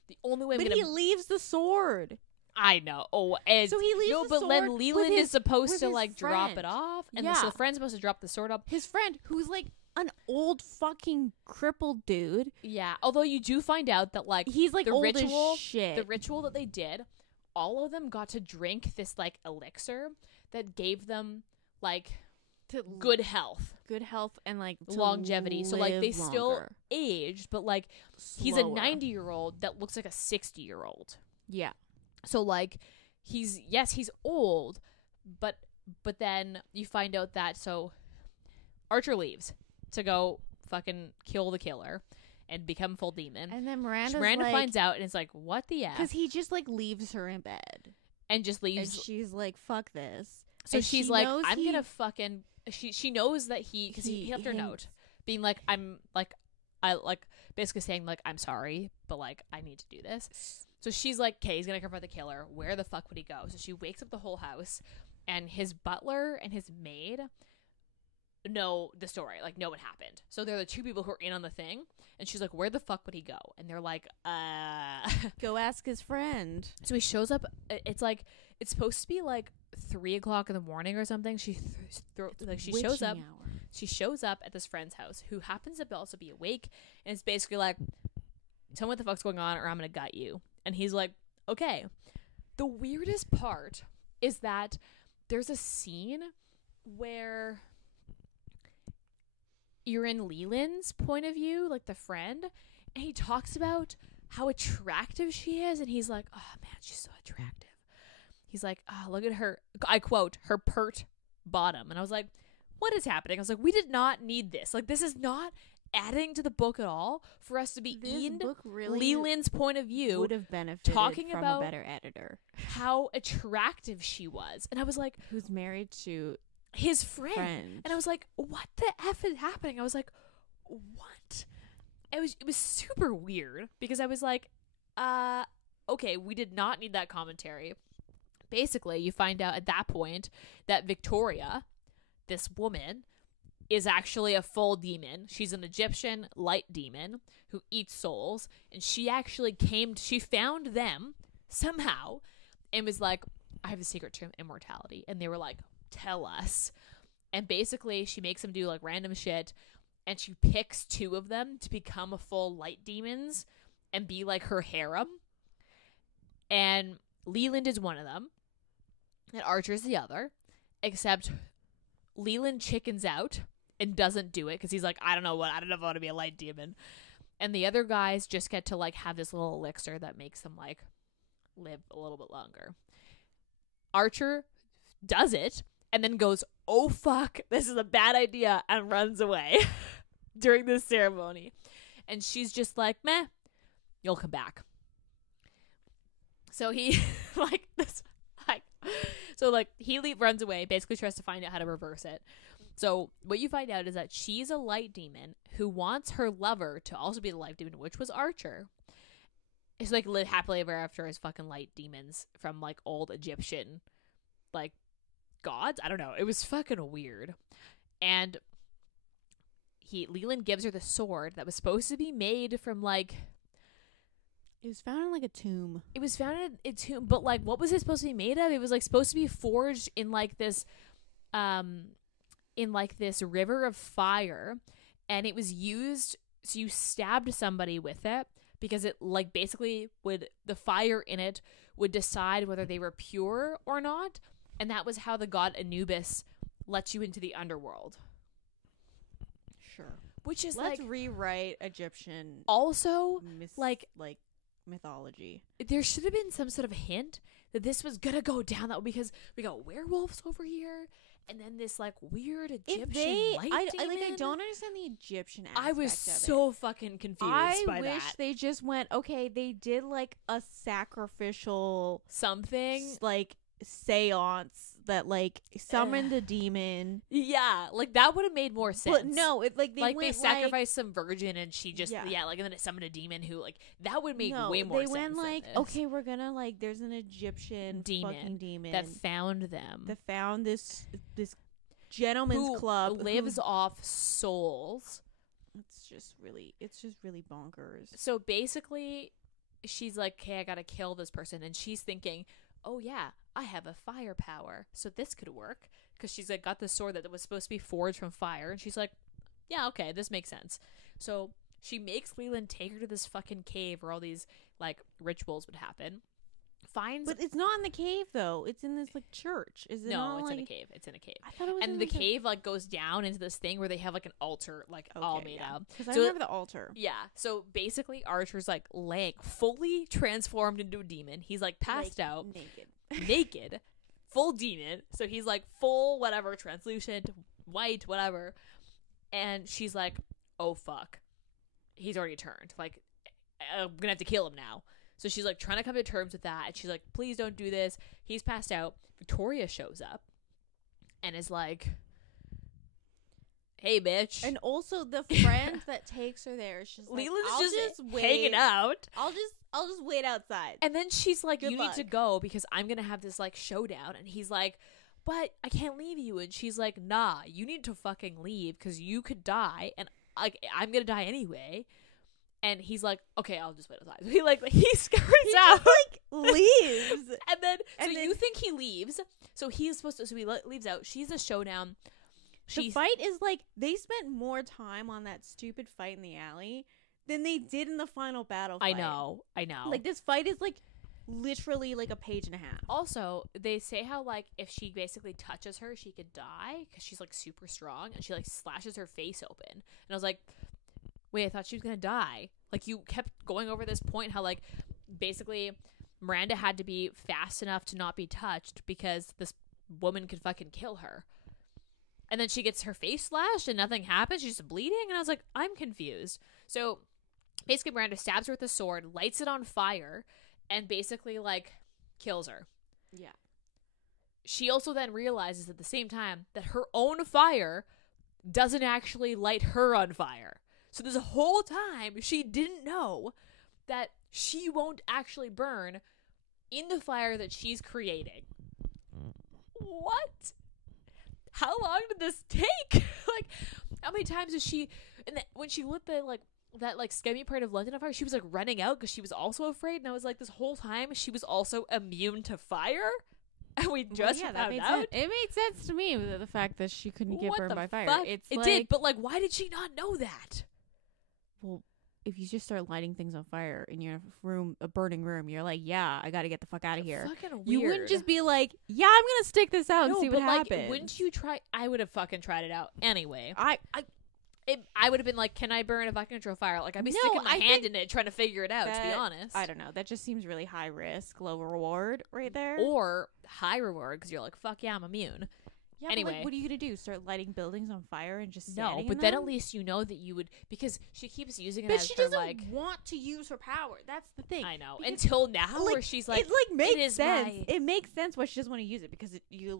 The only way he leaves the sword. I know. Oh, and so he leaves the sword. But then Leland is supposed to like friend. drop it off, and so the friend's supposed to drop the sword up. His friend, who's like an old fucking crippled dude. Yeah. Although you do find out that like he's like the old ritual, as shit. The ritual that they did, all of them got to drink this like elixir that gave them like good health, and like longevity. So like they still aged, but like slower. He's a 90-year-old that looks like a 60-year-old. Yeah. So like he's old, but then you find out that so Archer leaves to go fucking kill the killer and become full demon. And then Miranda like, finds out and it's like, what the F? Because he just like leaves her in bed. And just leaves. And she's like, fuck this. So and she's like, I'm gonna fucking she knows that because he left her note being like, I basically saying like, I'm sorry, but like I need to do this. So she's like, okay, he's gonna confront the killer. Where the fuck would he go? So she wakes up the whole house, and his butler and his maid know the story, like know what happened. So they're the two people who are in on the thing, and she's like, where the fuck would he go? And they're like, go ask his friend. So he shows up. It's like it's supposed to be like 3:00 in the morning or something. She shows up. Hour. She shows up at this friend's house who happens to also be awake, and it's basically like, tell me what the fuck's going on or I'm gonna gut you. And he's like, okay. The weirdest part is that there's a scene where you're in Leland's point of view, like the friend, and he talks about how attractive she is, and he's like, oh man, she's so attractive. He's like, oh, look at her, I quote, her pert bottom. And I was like, what is happening? I was like, we did not need this. Like, this is not adding to the book at all for us to be in Leland's point of view. Would have benefited talking from about a better editor. How attractive she was. And I was like, who's married to his friend. And I was like, what the F is happening? I was like, what? It was super weird because I was like, okay, we did not need that commentary. Basically, you find out at that point that Victoria, this woman, is actually a full demon. She's an Egyptian light demon who eats souls, and she actually she found them somehow and was like, I have the secret to immortality. And they were like, tell us. And basically she makes them do like random shit, and she picks 2 of them to become a full light demons and be like her harem. And Leland is one of them, and Archer's the other, except Leland chickens out and doesn't do it because he's like, I don't know if I want to be a light demon. And the other guys just get to like have this little elixir that makes them like live a little bit longer. Archer does it and then goes, oh fuck, this is a bad idea, and runs away during this ceremony. And she's just like, meh, you'll come back. So he runs away, basically tries to find out how to reverse it. So what you find out is that she's a light demon who wants her lover to also be the light demon, which was Archer. It's like live happily ever after as fucking light demons from like old Egyptian like gods. I don't know. It was fucking weird. And Leland gives her the sword that was supposed to be made from like, it was found in like a tomb. It was found in a tomb, but like what was it supposed to be made of? It was like supposed to be forged in like this river of fire, and it was used, so you stabbed somebody with it because it like basically the fire in it would decide whether they were pure or not, and that was how the god Anubis lets you into the underworld. Sure. Which is Let's like rewrite Egyptian also like mythology. There should have been some sort of hint that this was gonna go down that way, because we got werewolves over here, and then this like weird Egyptian light demon. I don't understand the Egyptian aspect. I was so fucking confused by that. I wish they just went, okay, they did like a sacrificial something like seance that like summoned a demon. Yeah, like that would have made more sense. But no, it like they sacrificed some virgin and she just like and then it summoned a demon who like that would make way more sense. They went like, okay, we're gonna like there's an Egyptian fucking demon that found them. That found this gentleman's club who lives off souls. It's just really bonkers. So basically she's like, okay, I gotta kill this person, and she's thinking, oh yeah, I have a fire power, so this could work, because she's like got this sword that was supposed to be forged from fire, and she's like, yeah, okay, this makes sense. So she makes Leland take her to this fucking cave where all these like rituals would happen. But it's not in the cave though. It's in this like church. Is it? No, it's like... in a cave. It's in a cave. I thought it was. And the cave like goes down into this thing where they have like an altar, like all made up. Because I remember the altar. Yeah. So basically, Archer's like laying fully transformed into a demon. He's like passed out, naked, full demon. So he's like full whatever, translucent, white, whatever. And she's like, "Oh fuck, he's already turned. Like, I'm gonna have to kill him now." So she's like trying to come to terms with that, and she's like, please don't do this. He's passed out. Victoria shows up and is like, hey bitch. And also the friend that takes her there, she's like, Leland's I'll just wait. hanging out. I'll just wait outside. And then she's like, Good you luck. need to go because I'm gonna have this like showdown. And he's like, but I can't leave you. And she's like, nah, you need to fucking leave because you could die, and like I'm gonna die anyway. And he's like, okay, I'll just wait outside. He scurries out, like leaves, and then you think he leaves? So he's supposed to. So he leaves out. She's a showdown. The fight is like they spent more time on that stupid fight in the alley than they did in the final battle fight. I know. Like this fight is like literally like a page and a half. Also, they say how like if she basically touches her, she could die because she's like super strong, and she like slashes her face open. And I was like, wait, I thought she was gonna die. Like you kept going over this point how like basically Miranda had to be fast enough to not be touched because this woman could fucking kill her. And then she gets her face slashed and nothing happens. She's just bleeding. And I was like, I'm confused. So basically Miranda stabs her with a sword, lights it on fire, and basically like kills her. Yeah. She also then realizes at the same time that her own fire doesn't actually light her on fire. So this whole time, she didn't know that she won't actually burn in the fire that she's creating. What? How long did this take? Like, how many times is she... And when she lit the, like, that, like, scummy part of London on fire, she was, like, running out because she was also afraid. And I was like, this whole time, she was also immune to fire? And we just found out? Sense. It made sense to me, the fact that she couldn't get burned by fire. It did, but, like, why did she not know that? Well, if you just start lighting things on fire in your room, a burning room, you're like, yeah, I got to get the fuck out of here. Fucking weird. You wouldn't just be like, yeah, I'm gonna stick this out and see what happens. Wouldn't you try? I would have fucking tried it out anyway. I would have been like, can I burn if I can control fire? Like, I'd be No, sticking my I hand think in it trying to figure it out, to be that- honest. I don't know. That just seems really high risk, low reward right there. Or high reward, because you're like, fuck yeah, I'm immune. yeah, anyway. but like, what are you going to do? Start lighting buildings on fire and just No, standing but in then them? at least you know that you would, because she keeps using it But as she her, doesn't like, want to use her power. That's the thing. I know. Because, Until now, like, where she's like, it like makes is sense. my- It makes sense why she doesn't want to use it because you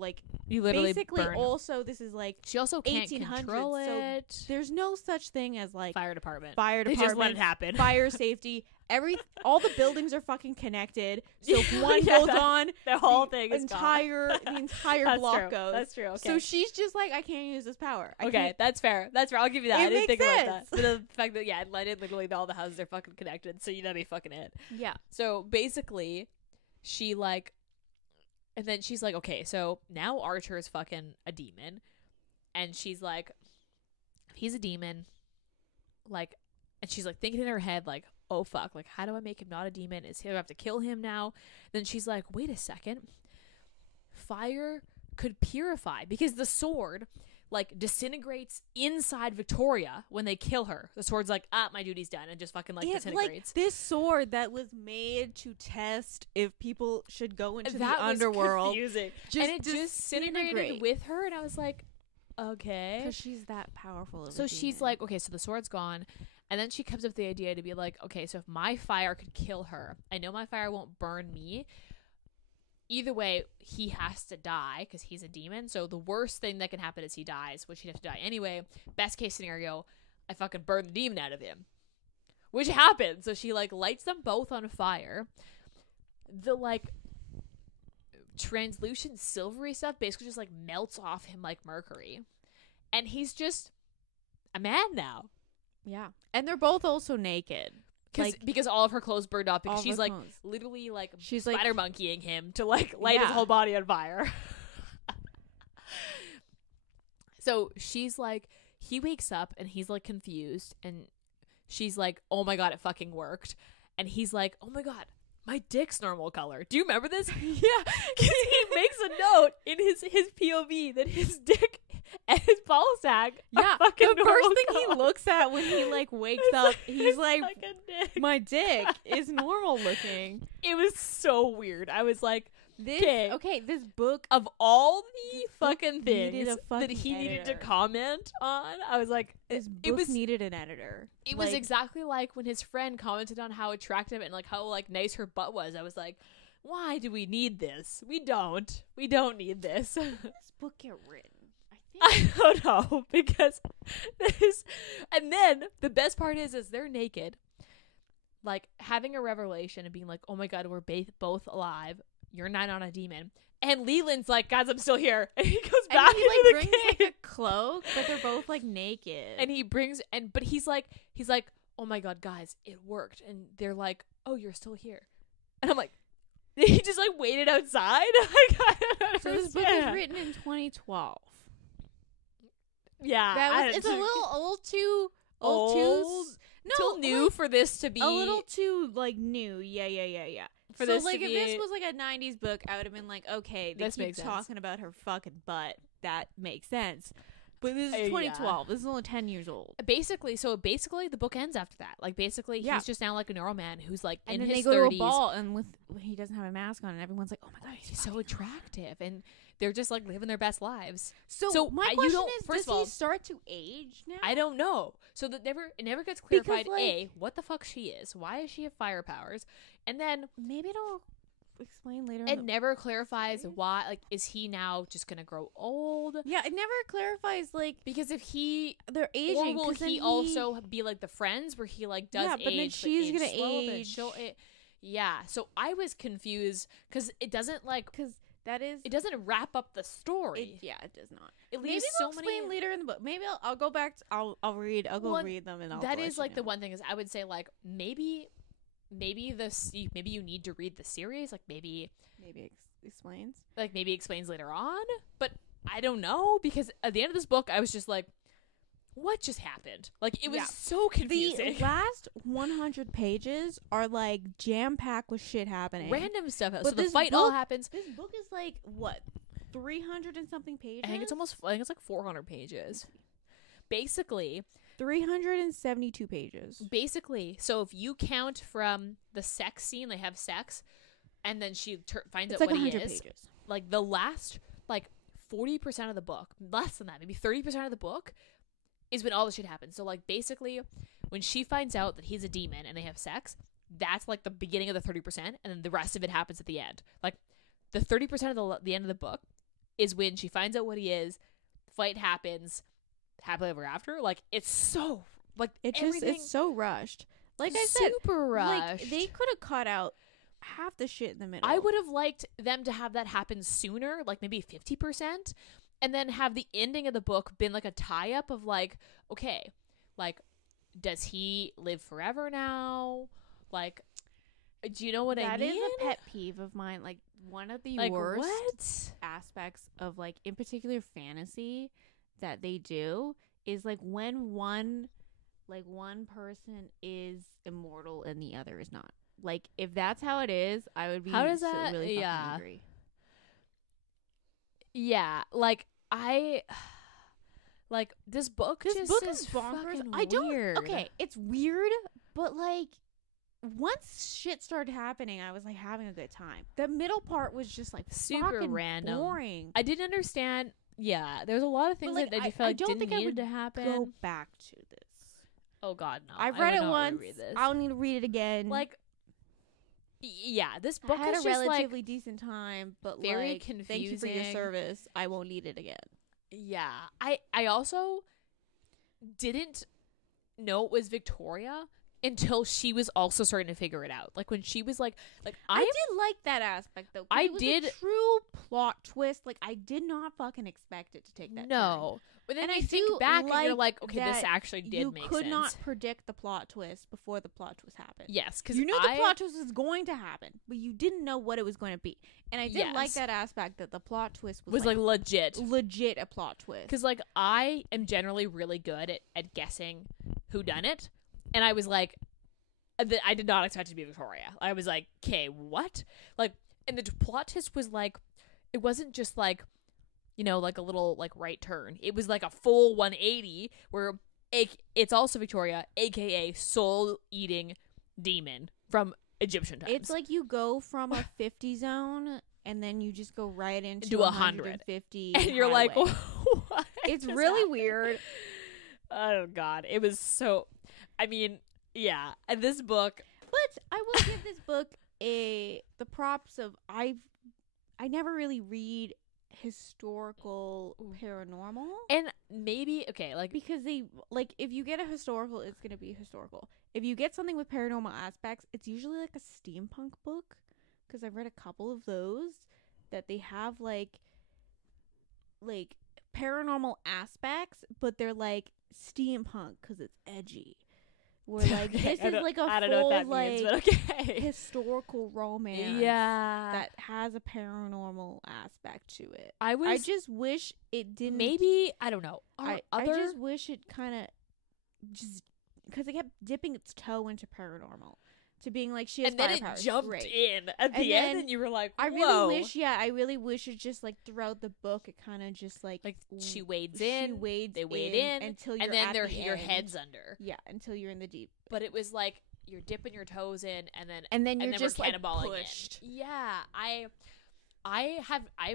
literally basically burn. also this is like She also can't 1800s, control so it. there's no such thing as like Fire department. fire They department, just let it happen. fire safety. All the buildings are fucking connected. So if Yeah, one yeah, goes that- on, the whole the thing is gone. the entire That's block true. goes. That's true. Okay. So she's just like, I can't use this power. I Okay, can't- that's fair. That's fair. I'll give you that. It I didn't makes think about that. sense. But the fact that I did literally all the houses are fucking connected, so that'd be fucking it. Yeah. So basically, she like, and then she's like, okay, so now Archer is fucking a demon, and she's like, he's a demon, like, and she's like thinking in her head like, oh fuck, like how do I make him not a demon? Is he, do I have to kill him now? Then she's like, wait a second, fire could purify because the sword like disintegrates inside Victoria when they kill her. The sword's like, my duty's done, and just fucking like disintegrates. Like this sword that was made to test if people should go into That the was underworld. confusing. Just And it disintegrated disintegrate. with her, and I was like, okay. Because she's that powerful. Of So a she's demon. like, okay, so the sword's gone. And then she comes up with the idea to be like, okay, so if my fire could kill her, I know my fire won't burn me. Either way, he has to die because he's a demon. So the worst thing that can happen is he dies, which he'd have to die anyway. Best case scenario, I fucking burn the demon out of him, which happens. So she like lights them both on fire. The like translucent silvery stuff basically just like melts off him like mercury, and he's just a man now. yeah, and they're both also naked. Because all of her clothes burned off, all because of she's her like clothes. literally like She's like spider monkeying him to like light his Yeah. whole body on fire. So she's like, he wakes up and he's like confused, and she's like, oh my god, it fucking worked. And he's like, oh my god, my dick's normal color. Do you remember this? Yeah, because he makes a note in his POV that his dick and his ball sack are Yeah, fucking the normal first thing color. he looks at when he like wakes It's up, like he's his like, fucking dick. my dick is normal looking. It was so weird. I was like, This 'Kay. okay, this book of all the This book fucking needed things a that fucking he needed to editor. comment on, I was like, this it book was needed an editor. it was Like, exactly like when his friend commented on how attractive and like how like nice her butt was. I was like, why do we need this? We don't need this. this book get written. I don't know, because this, and then the best part is they're naked, like having a revelation and being like, oh my god, we're both alive. You're not on a demon. And Leland's like, guys, I'm still here. And he goes And back he into like the brings cave. like a cloak, but they're both like naked. And he brings, but he's like, oh my god, guys, it worked. And they're like, oh, you're still here. And I'm like, he just like waited outside. Like, I don't so this book was understand. written in 2012. Yeah, That was, it's a little too old, too new for this to be a little too like new. Yeah. For so this like to if be- this was like a 90s book, I would have been like, okay, they This keep makes sense. talking about her fucking butt. That makes sense. But this Yeah. is 2012. This is only 10 years old. basically the book ends after that. Like basically Yeah. he's just now like a normal man who's like And in then his they go 30s. to a ball, and he doesn't have a mask on, and everyone's like, oh my god, He's so fucking attractive, and they're just like living their best lives. So, So, my you question don't- is, first does of all- he start to age now? I don't know. So that it never gets Because, clarified. like- A, what the fuck she is? Why does she have fire powers? And then Maybe it'll explain later. it never clarifies why. Like, is he now just gonna grow old? Yeah, it never clarifies like Because if he they're aging. or will 'cause then he also be like the Friends where he like does Yeah, but then age, she's gonna slow, but age. she'll yeah. So I was confused because it doesn't like because that is it doesn't wrap up the story. it does not. It Maybe leaves they'll so explain many. later in the book. Maybe I'll go back. I'll read. I'll go Well, read them, and I'll. That let is you like the know. one thing is I would say like maybe you need to read the series, like maybe Explains. explains later on, but I don't know, because at the end of this book I was just like, what just happened? Like it was Yeah. so confusing. The last 100 pages are like jam packed with shit happening. Random stuff. But So the this fight all book- happens. This book is like what 300 and something pages. I think it's like 400 pages. Basically, 372 pages. Basically, so if you count from the sex scene, they have sex, and then she finds It's out like what he 100 is. pages. Like the last, like 40% of the book, less than that, maybe 30% of the book, is when all this shit happens. So like basically, when she finds out that he's a demon and they have sex, that's like the beginning of the 30%, and then the rest of it happens at the end. Like the 30% of the end of the book is when she finds out what he is, fight happens, happily ever after. Like it's so like It's so rushed. Like I said, super rushed. like they could have cut out half the shit in the middle. I would have liked them to have that happen sooner, like maybe 50%, and then have the ending of the book been like a tie-up of like, okay, like, does he live forever now? Like, do you know what I mean? That is a pet peeve of mine. Like, one of the like, worst what? aspects of, like, in particular fantasy that they do is, like, when one person is immortal and the other is not. Like, if that's how it is, I would be How does that, really fucking angry. Yeah, like, like, this book is bonkers. fucking I don't. weird. Okay, it's weird, but like once shit started happening, I was like having a good time. The middle part was just like Super fucking random. boring. I didn't understand. Yeah, there's a lot of things like, that I felt like don't didn't think I need would to happen. Go back to this. Oh God, no! I've I read would it not once. reread this. I don't need to read it again. Like, yeah, this book I had is a just relatively like decent time, but very like, confusing. thank you for your service. I won't need it again. Yeah, I also didn't know it was Victoria until she was also starting to figure it out. Like when she was like I did like that aspect though. I it was did a true plot twist. Like I did not fucking expect it to take that turn. no. But then And you I think do back and you're like like, okay, this that actually did make sense. You could not predict the plot twist before the plot twist happened. Yes, because you knew the plot twist was going to happen, but you didn't know what it was going to be. And I did like that aspect that the plot twist was like legit a plot twist. Because like I am generally really good at guessing who done it, and I was like, I did not expect it to be Victoria. I was like, okay, what? Like, and the plot twist was like, it wasn't just like, you know, like a little like right turn. It was like a full 180 where it's also Victoria, aka soul eating demon from Egyptian times. It's like you go from a 50 zone and then you just go right into 150, and you're like, what? It's really weird. Oh God, it was so. I mean, yeah, and this book. But I will give this book the props of I never really read historical paranormal, and maybe okay, like because they like if you get a historical, it's gonna be historical. If you get something with paranormal aspects, it's usually like a steampunk book, because I've read a couple of those that they have like paranormal aspects, but they're like steampunk because it's edgy. Where like okay, this is like a I don't full know what that means, but okay. historical romance, that has a paranormal aspect to it. I just wish it didn't. Maybe I don't know. I just wish it kind of just because it kept dipping its toe into paranormal. To being like she has and then fire it powers. jumped Great. in at the end, and you were like, whoa. I really wish it just like throughout the book, it kind of just like she wades in, they wade in until you're and then at your end. head's under. Yeah, until you're in the deep. But it was like you're dipping your toes in, and then you're just like canniballing pushed. In. Yeah, I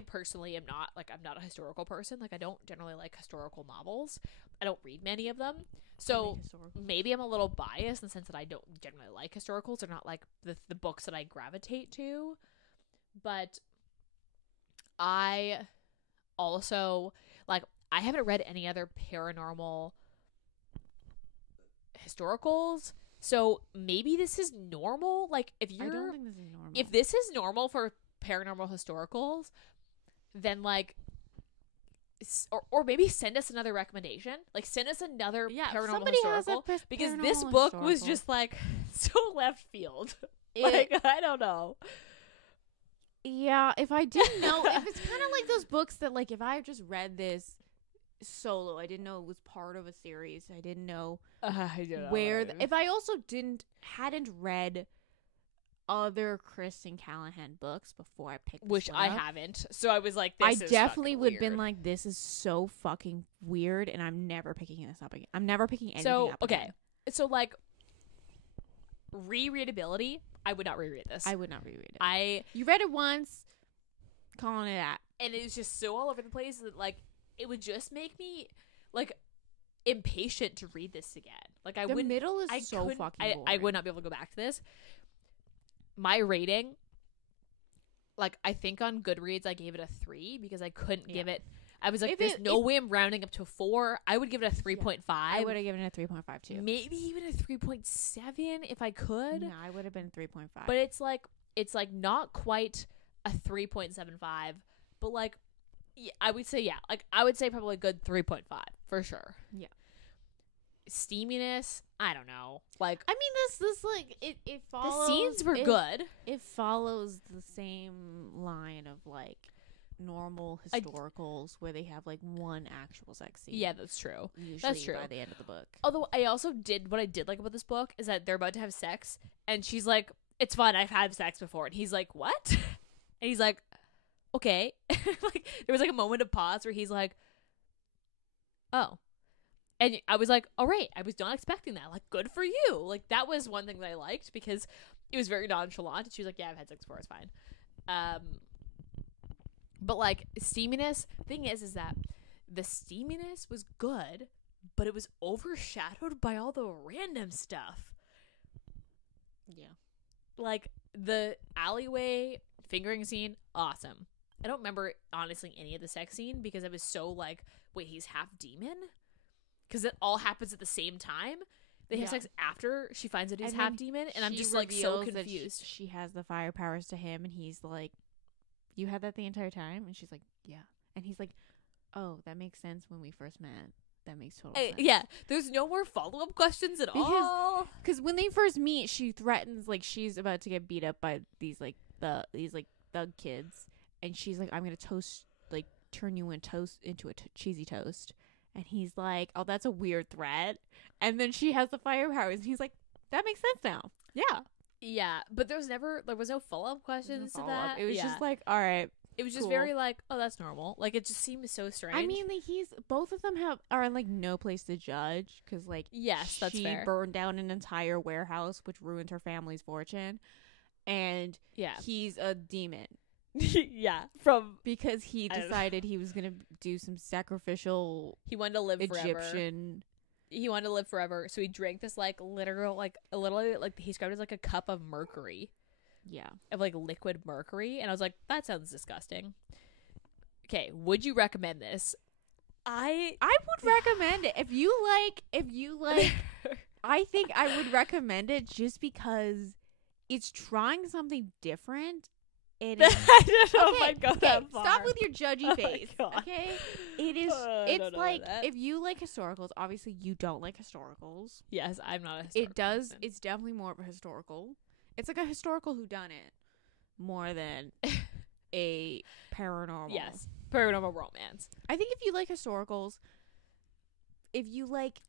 personally am not like I'm not a historical person. Like I don't generally like historical novels. I don't read many of them. So maybe I'm a little biased in the sense that I don't generally like historicals. They're not like the books that I gravitate to. But I also like I haven't read any other paranormal historicals. So maybe this is normal. Like if you're I don't think this is normal. If this is normal for paranormal historicals, then or maybe send us another recommendation. Like send us another paranormal historical, because this book was just like so left field. I don't know. Yeah, if I didn't know, if it's kind of like those books that like if I just read this solo, I didn't know it was part of a series. I didn't know I don't know where. If I also hadn't read other Kristen Callihan books before I picked this Which one I up. haven't. So I was like, I this is definitely fucking would have been weird. like, this is so fucking weird, and I'm never picking this up again. I'm never picking anything So, up okay. again. So, like, rereadability, I would not reread this. I would not reread it. You read it once, calling it that. And it was just so all over the place that, like, it would just make me, like, impatient to read this again. Like, I The wouldn't. middle is I so couldn't- fucking boring. I would not be able to go back to this. My rating, like, I think on Goodreads I gave it a 3 because I couldn't give it. I was like, there's no way I'm rounding up to a 4. I would give it a 3.5. I would have given it a 3.5 too. Maybe even a 3.7 if I could. No, I would have been 3.5. But it's like not quite a 3.75, but like, yeah, I would say probably a good 3.5 for sure. Yeah. Steaminess, I don't know. Like, I mean, this like it follows. the scenes were good. It follows the same line of like normal historicals where they have like one actual sex scene. Yeah, that's true. Usually That's true. by the end of the book. Although what I did like about this book is that they're about to have sex, and she's like, "It's fun. I've had sex before," and he's like, "What?" And he's like, "Okay." Like, there was like a moment of pause where he's like, "Oh." And I was like, all right, I was not expecting that. Like, good for you. Like, that was one thing that I liked because it was very nonchalant. And she was like, yeah, I've had sex before. It's fine. But, like, steaminess, thing is that the steaminess was good, but it was overshadowed by all the random stuff. Yeah. Like, the alleyway fingering scene, awesome. I don't remember, honestly, any of the sex scene because I was so like, wait, he's half demon? Because it all happens at the same time. They have sex after she finds out he's half demon, and I'm just like so confused. She has the fire powers to him, and he's like, "You had that the entire time?" And she's like, "Yeah." And he's like, "Oh, that makes sense when we first met. That makes total sense." Yeah, there's no more follow-up questions at all. Because when they first meet, she threatens like she's about to get beat up by these thug kids, and she's like, "I'm gonna turn you into a cheesy toast." And he's like, "Oh, that's a weird threat." And then she has the fire powers, and he's like, "That makes sense now." Yeah. Yeah, but there was no follow-up questions to that. It was just like, all right. It was just very like, oh, that's normal. Like, it just seemed so strange. I mean, like, both of them are in like no place to judge because like, yes, that's fair. She burned down an entire warehouse, which ruined her family's fortune, and he's a demon. Yeah, because he decided he was gonna do some sacrificial. He wanted to live Egyptian. Forever. He wanted to live forever, so he drank this like literal like a little like he described it as like a cup of mercury. Yeah, of like liquid mercury, and I was like, that sounds disgusting. Okay, would you recommend this? I would recommend it if you like. I think I would recommend it just because it's trying something different. It is, I don't know if I'd go that far. Stop with your judgy face. Okay, it is. It's like if you like historicals. Obviously, you don't like historicals. Yes, I'm not a historical person. It's definitely more of a historical. It's like a historical whodunit more than a paranormal. Yes, paranormal romance. I think if you like historicals, if you like,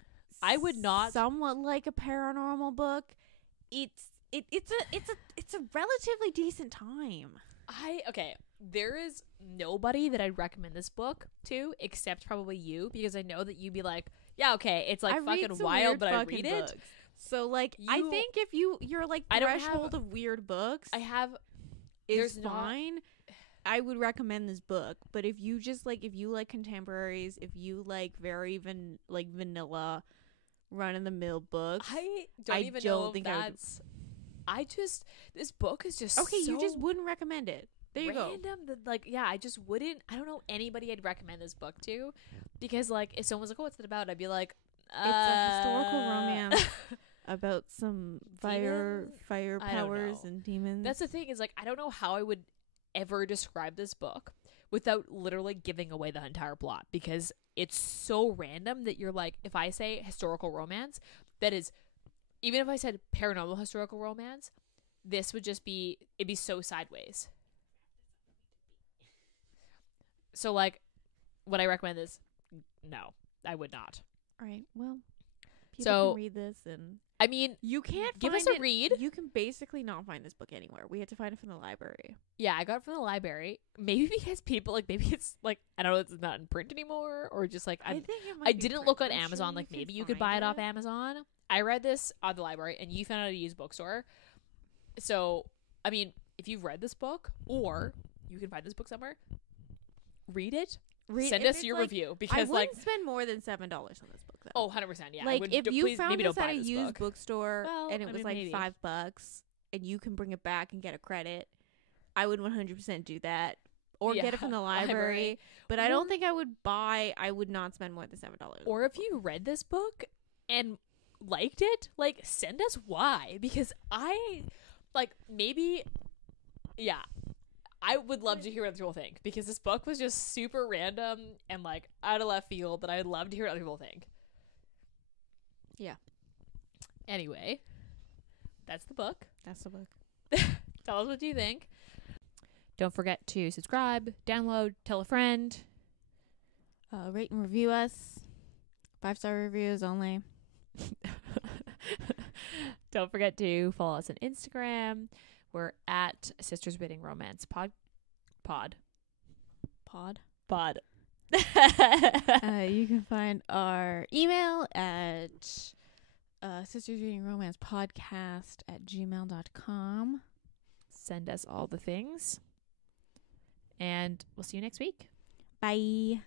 I would not somewhat like a paranormal book. It's a relatively decent time. There is nobody that I'd recommend this book to except probably you, because I know that you'd be like, yeah, okay, it's like fucking wild, but I read it. So like, I think if you're like threshold of weird books, is fine. I would recommend this book, but if you like contemporaries, if you like very vanilla, run of the mill books, I don't think that's. This book is just okay. So you just wouldn't recommend it. There you go. I just wouldn't. I don't know anybody I'd recommend this book to, because like if someone was like, "Oh, what's it about?" I'd be like, "It's a historical romance about some fire powers and demons." That's the thing, is like I don't know how I would ever describe this book without literally giving away the entire plot, because it's so random that you're like, if I say historical romance, that is. Even if I said paranormal historical romance, this would just be, it'd be so sideways. So, like, would I recommend this? No, I would not. All right. Well, People can read this, and I mean, you can't give find us a it. read. You can basically not find this book anywhere. We had to find it from the library. Yeah, I got it from the library. Maybe because people like, maybe it's like, I don't know, it's not in print anymore, or just like I think it might I be didn't print. look on I'm Amazon. sure Like you maybe can you could find buy it off Amazon. I read this at the library, and you found it at a used bookstore. So, I mean, if you've read this book, or you can find this book somewhere, read it. Send us your review, because I wouldn't spend more than $7 on this book, though. Oh, 100%. Yeah. Like, if you please, found maybe this don't at buy a this used book. bookstore Well, and it I was mean, like maybe. $5 and you can bring it back and get a credit, I would 100% do that. Or get it from the library. But I don't think I would not spend more than $7. Or if you read this book and liked it, like, send us why. Because I would love to hear what other people think, because this book was just super random and like out of left field, but I'd love to hear what other people think. Yeah. Anyway, that's the book. That's the book. Tell us what you think. Don't forget to subscribe, download, tell a friend. Rate and review us. 5-star reviews only. Don't forget to follow us on Instagram. We're at Sisters Reading Romance Pod. You can find our email at sistersreadingromancepodcast@gmail.com. Send us all the things. And we'll see you next week. Bye.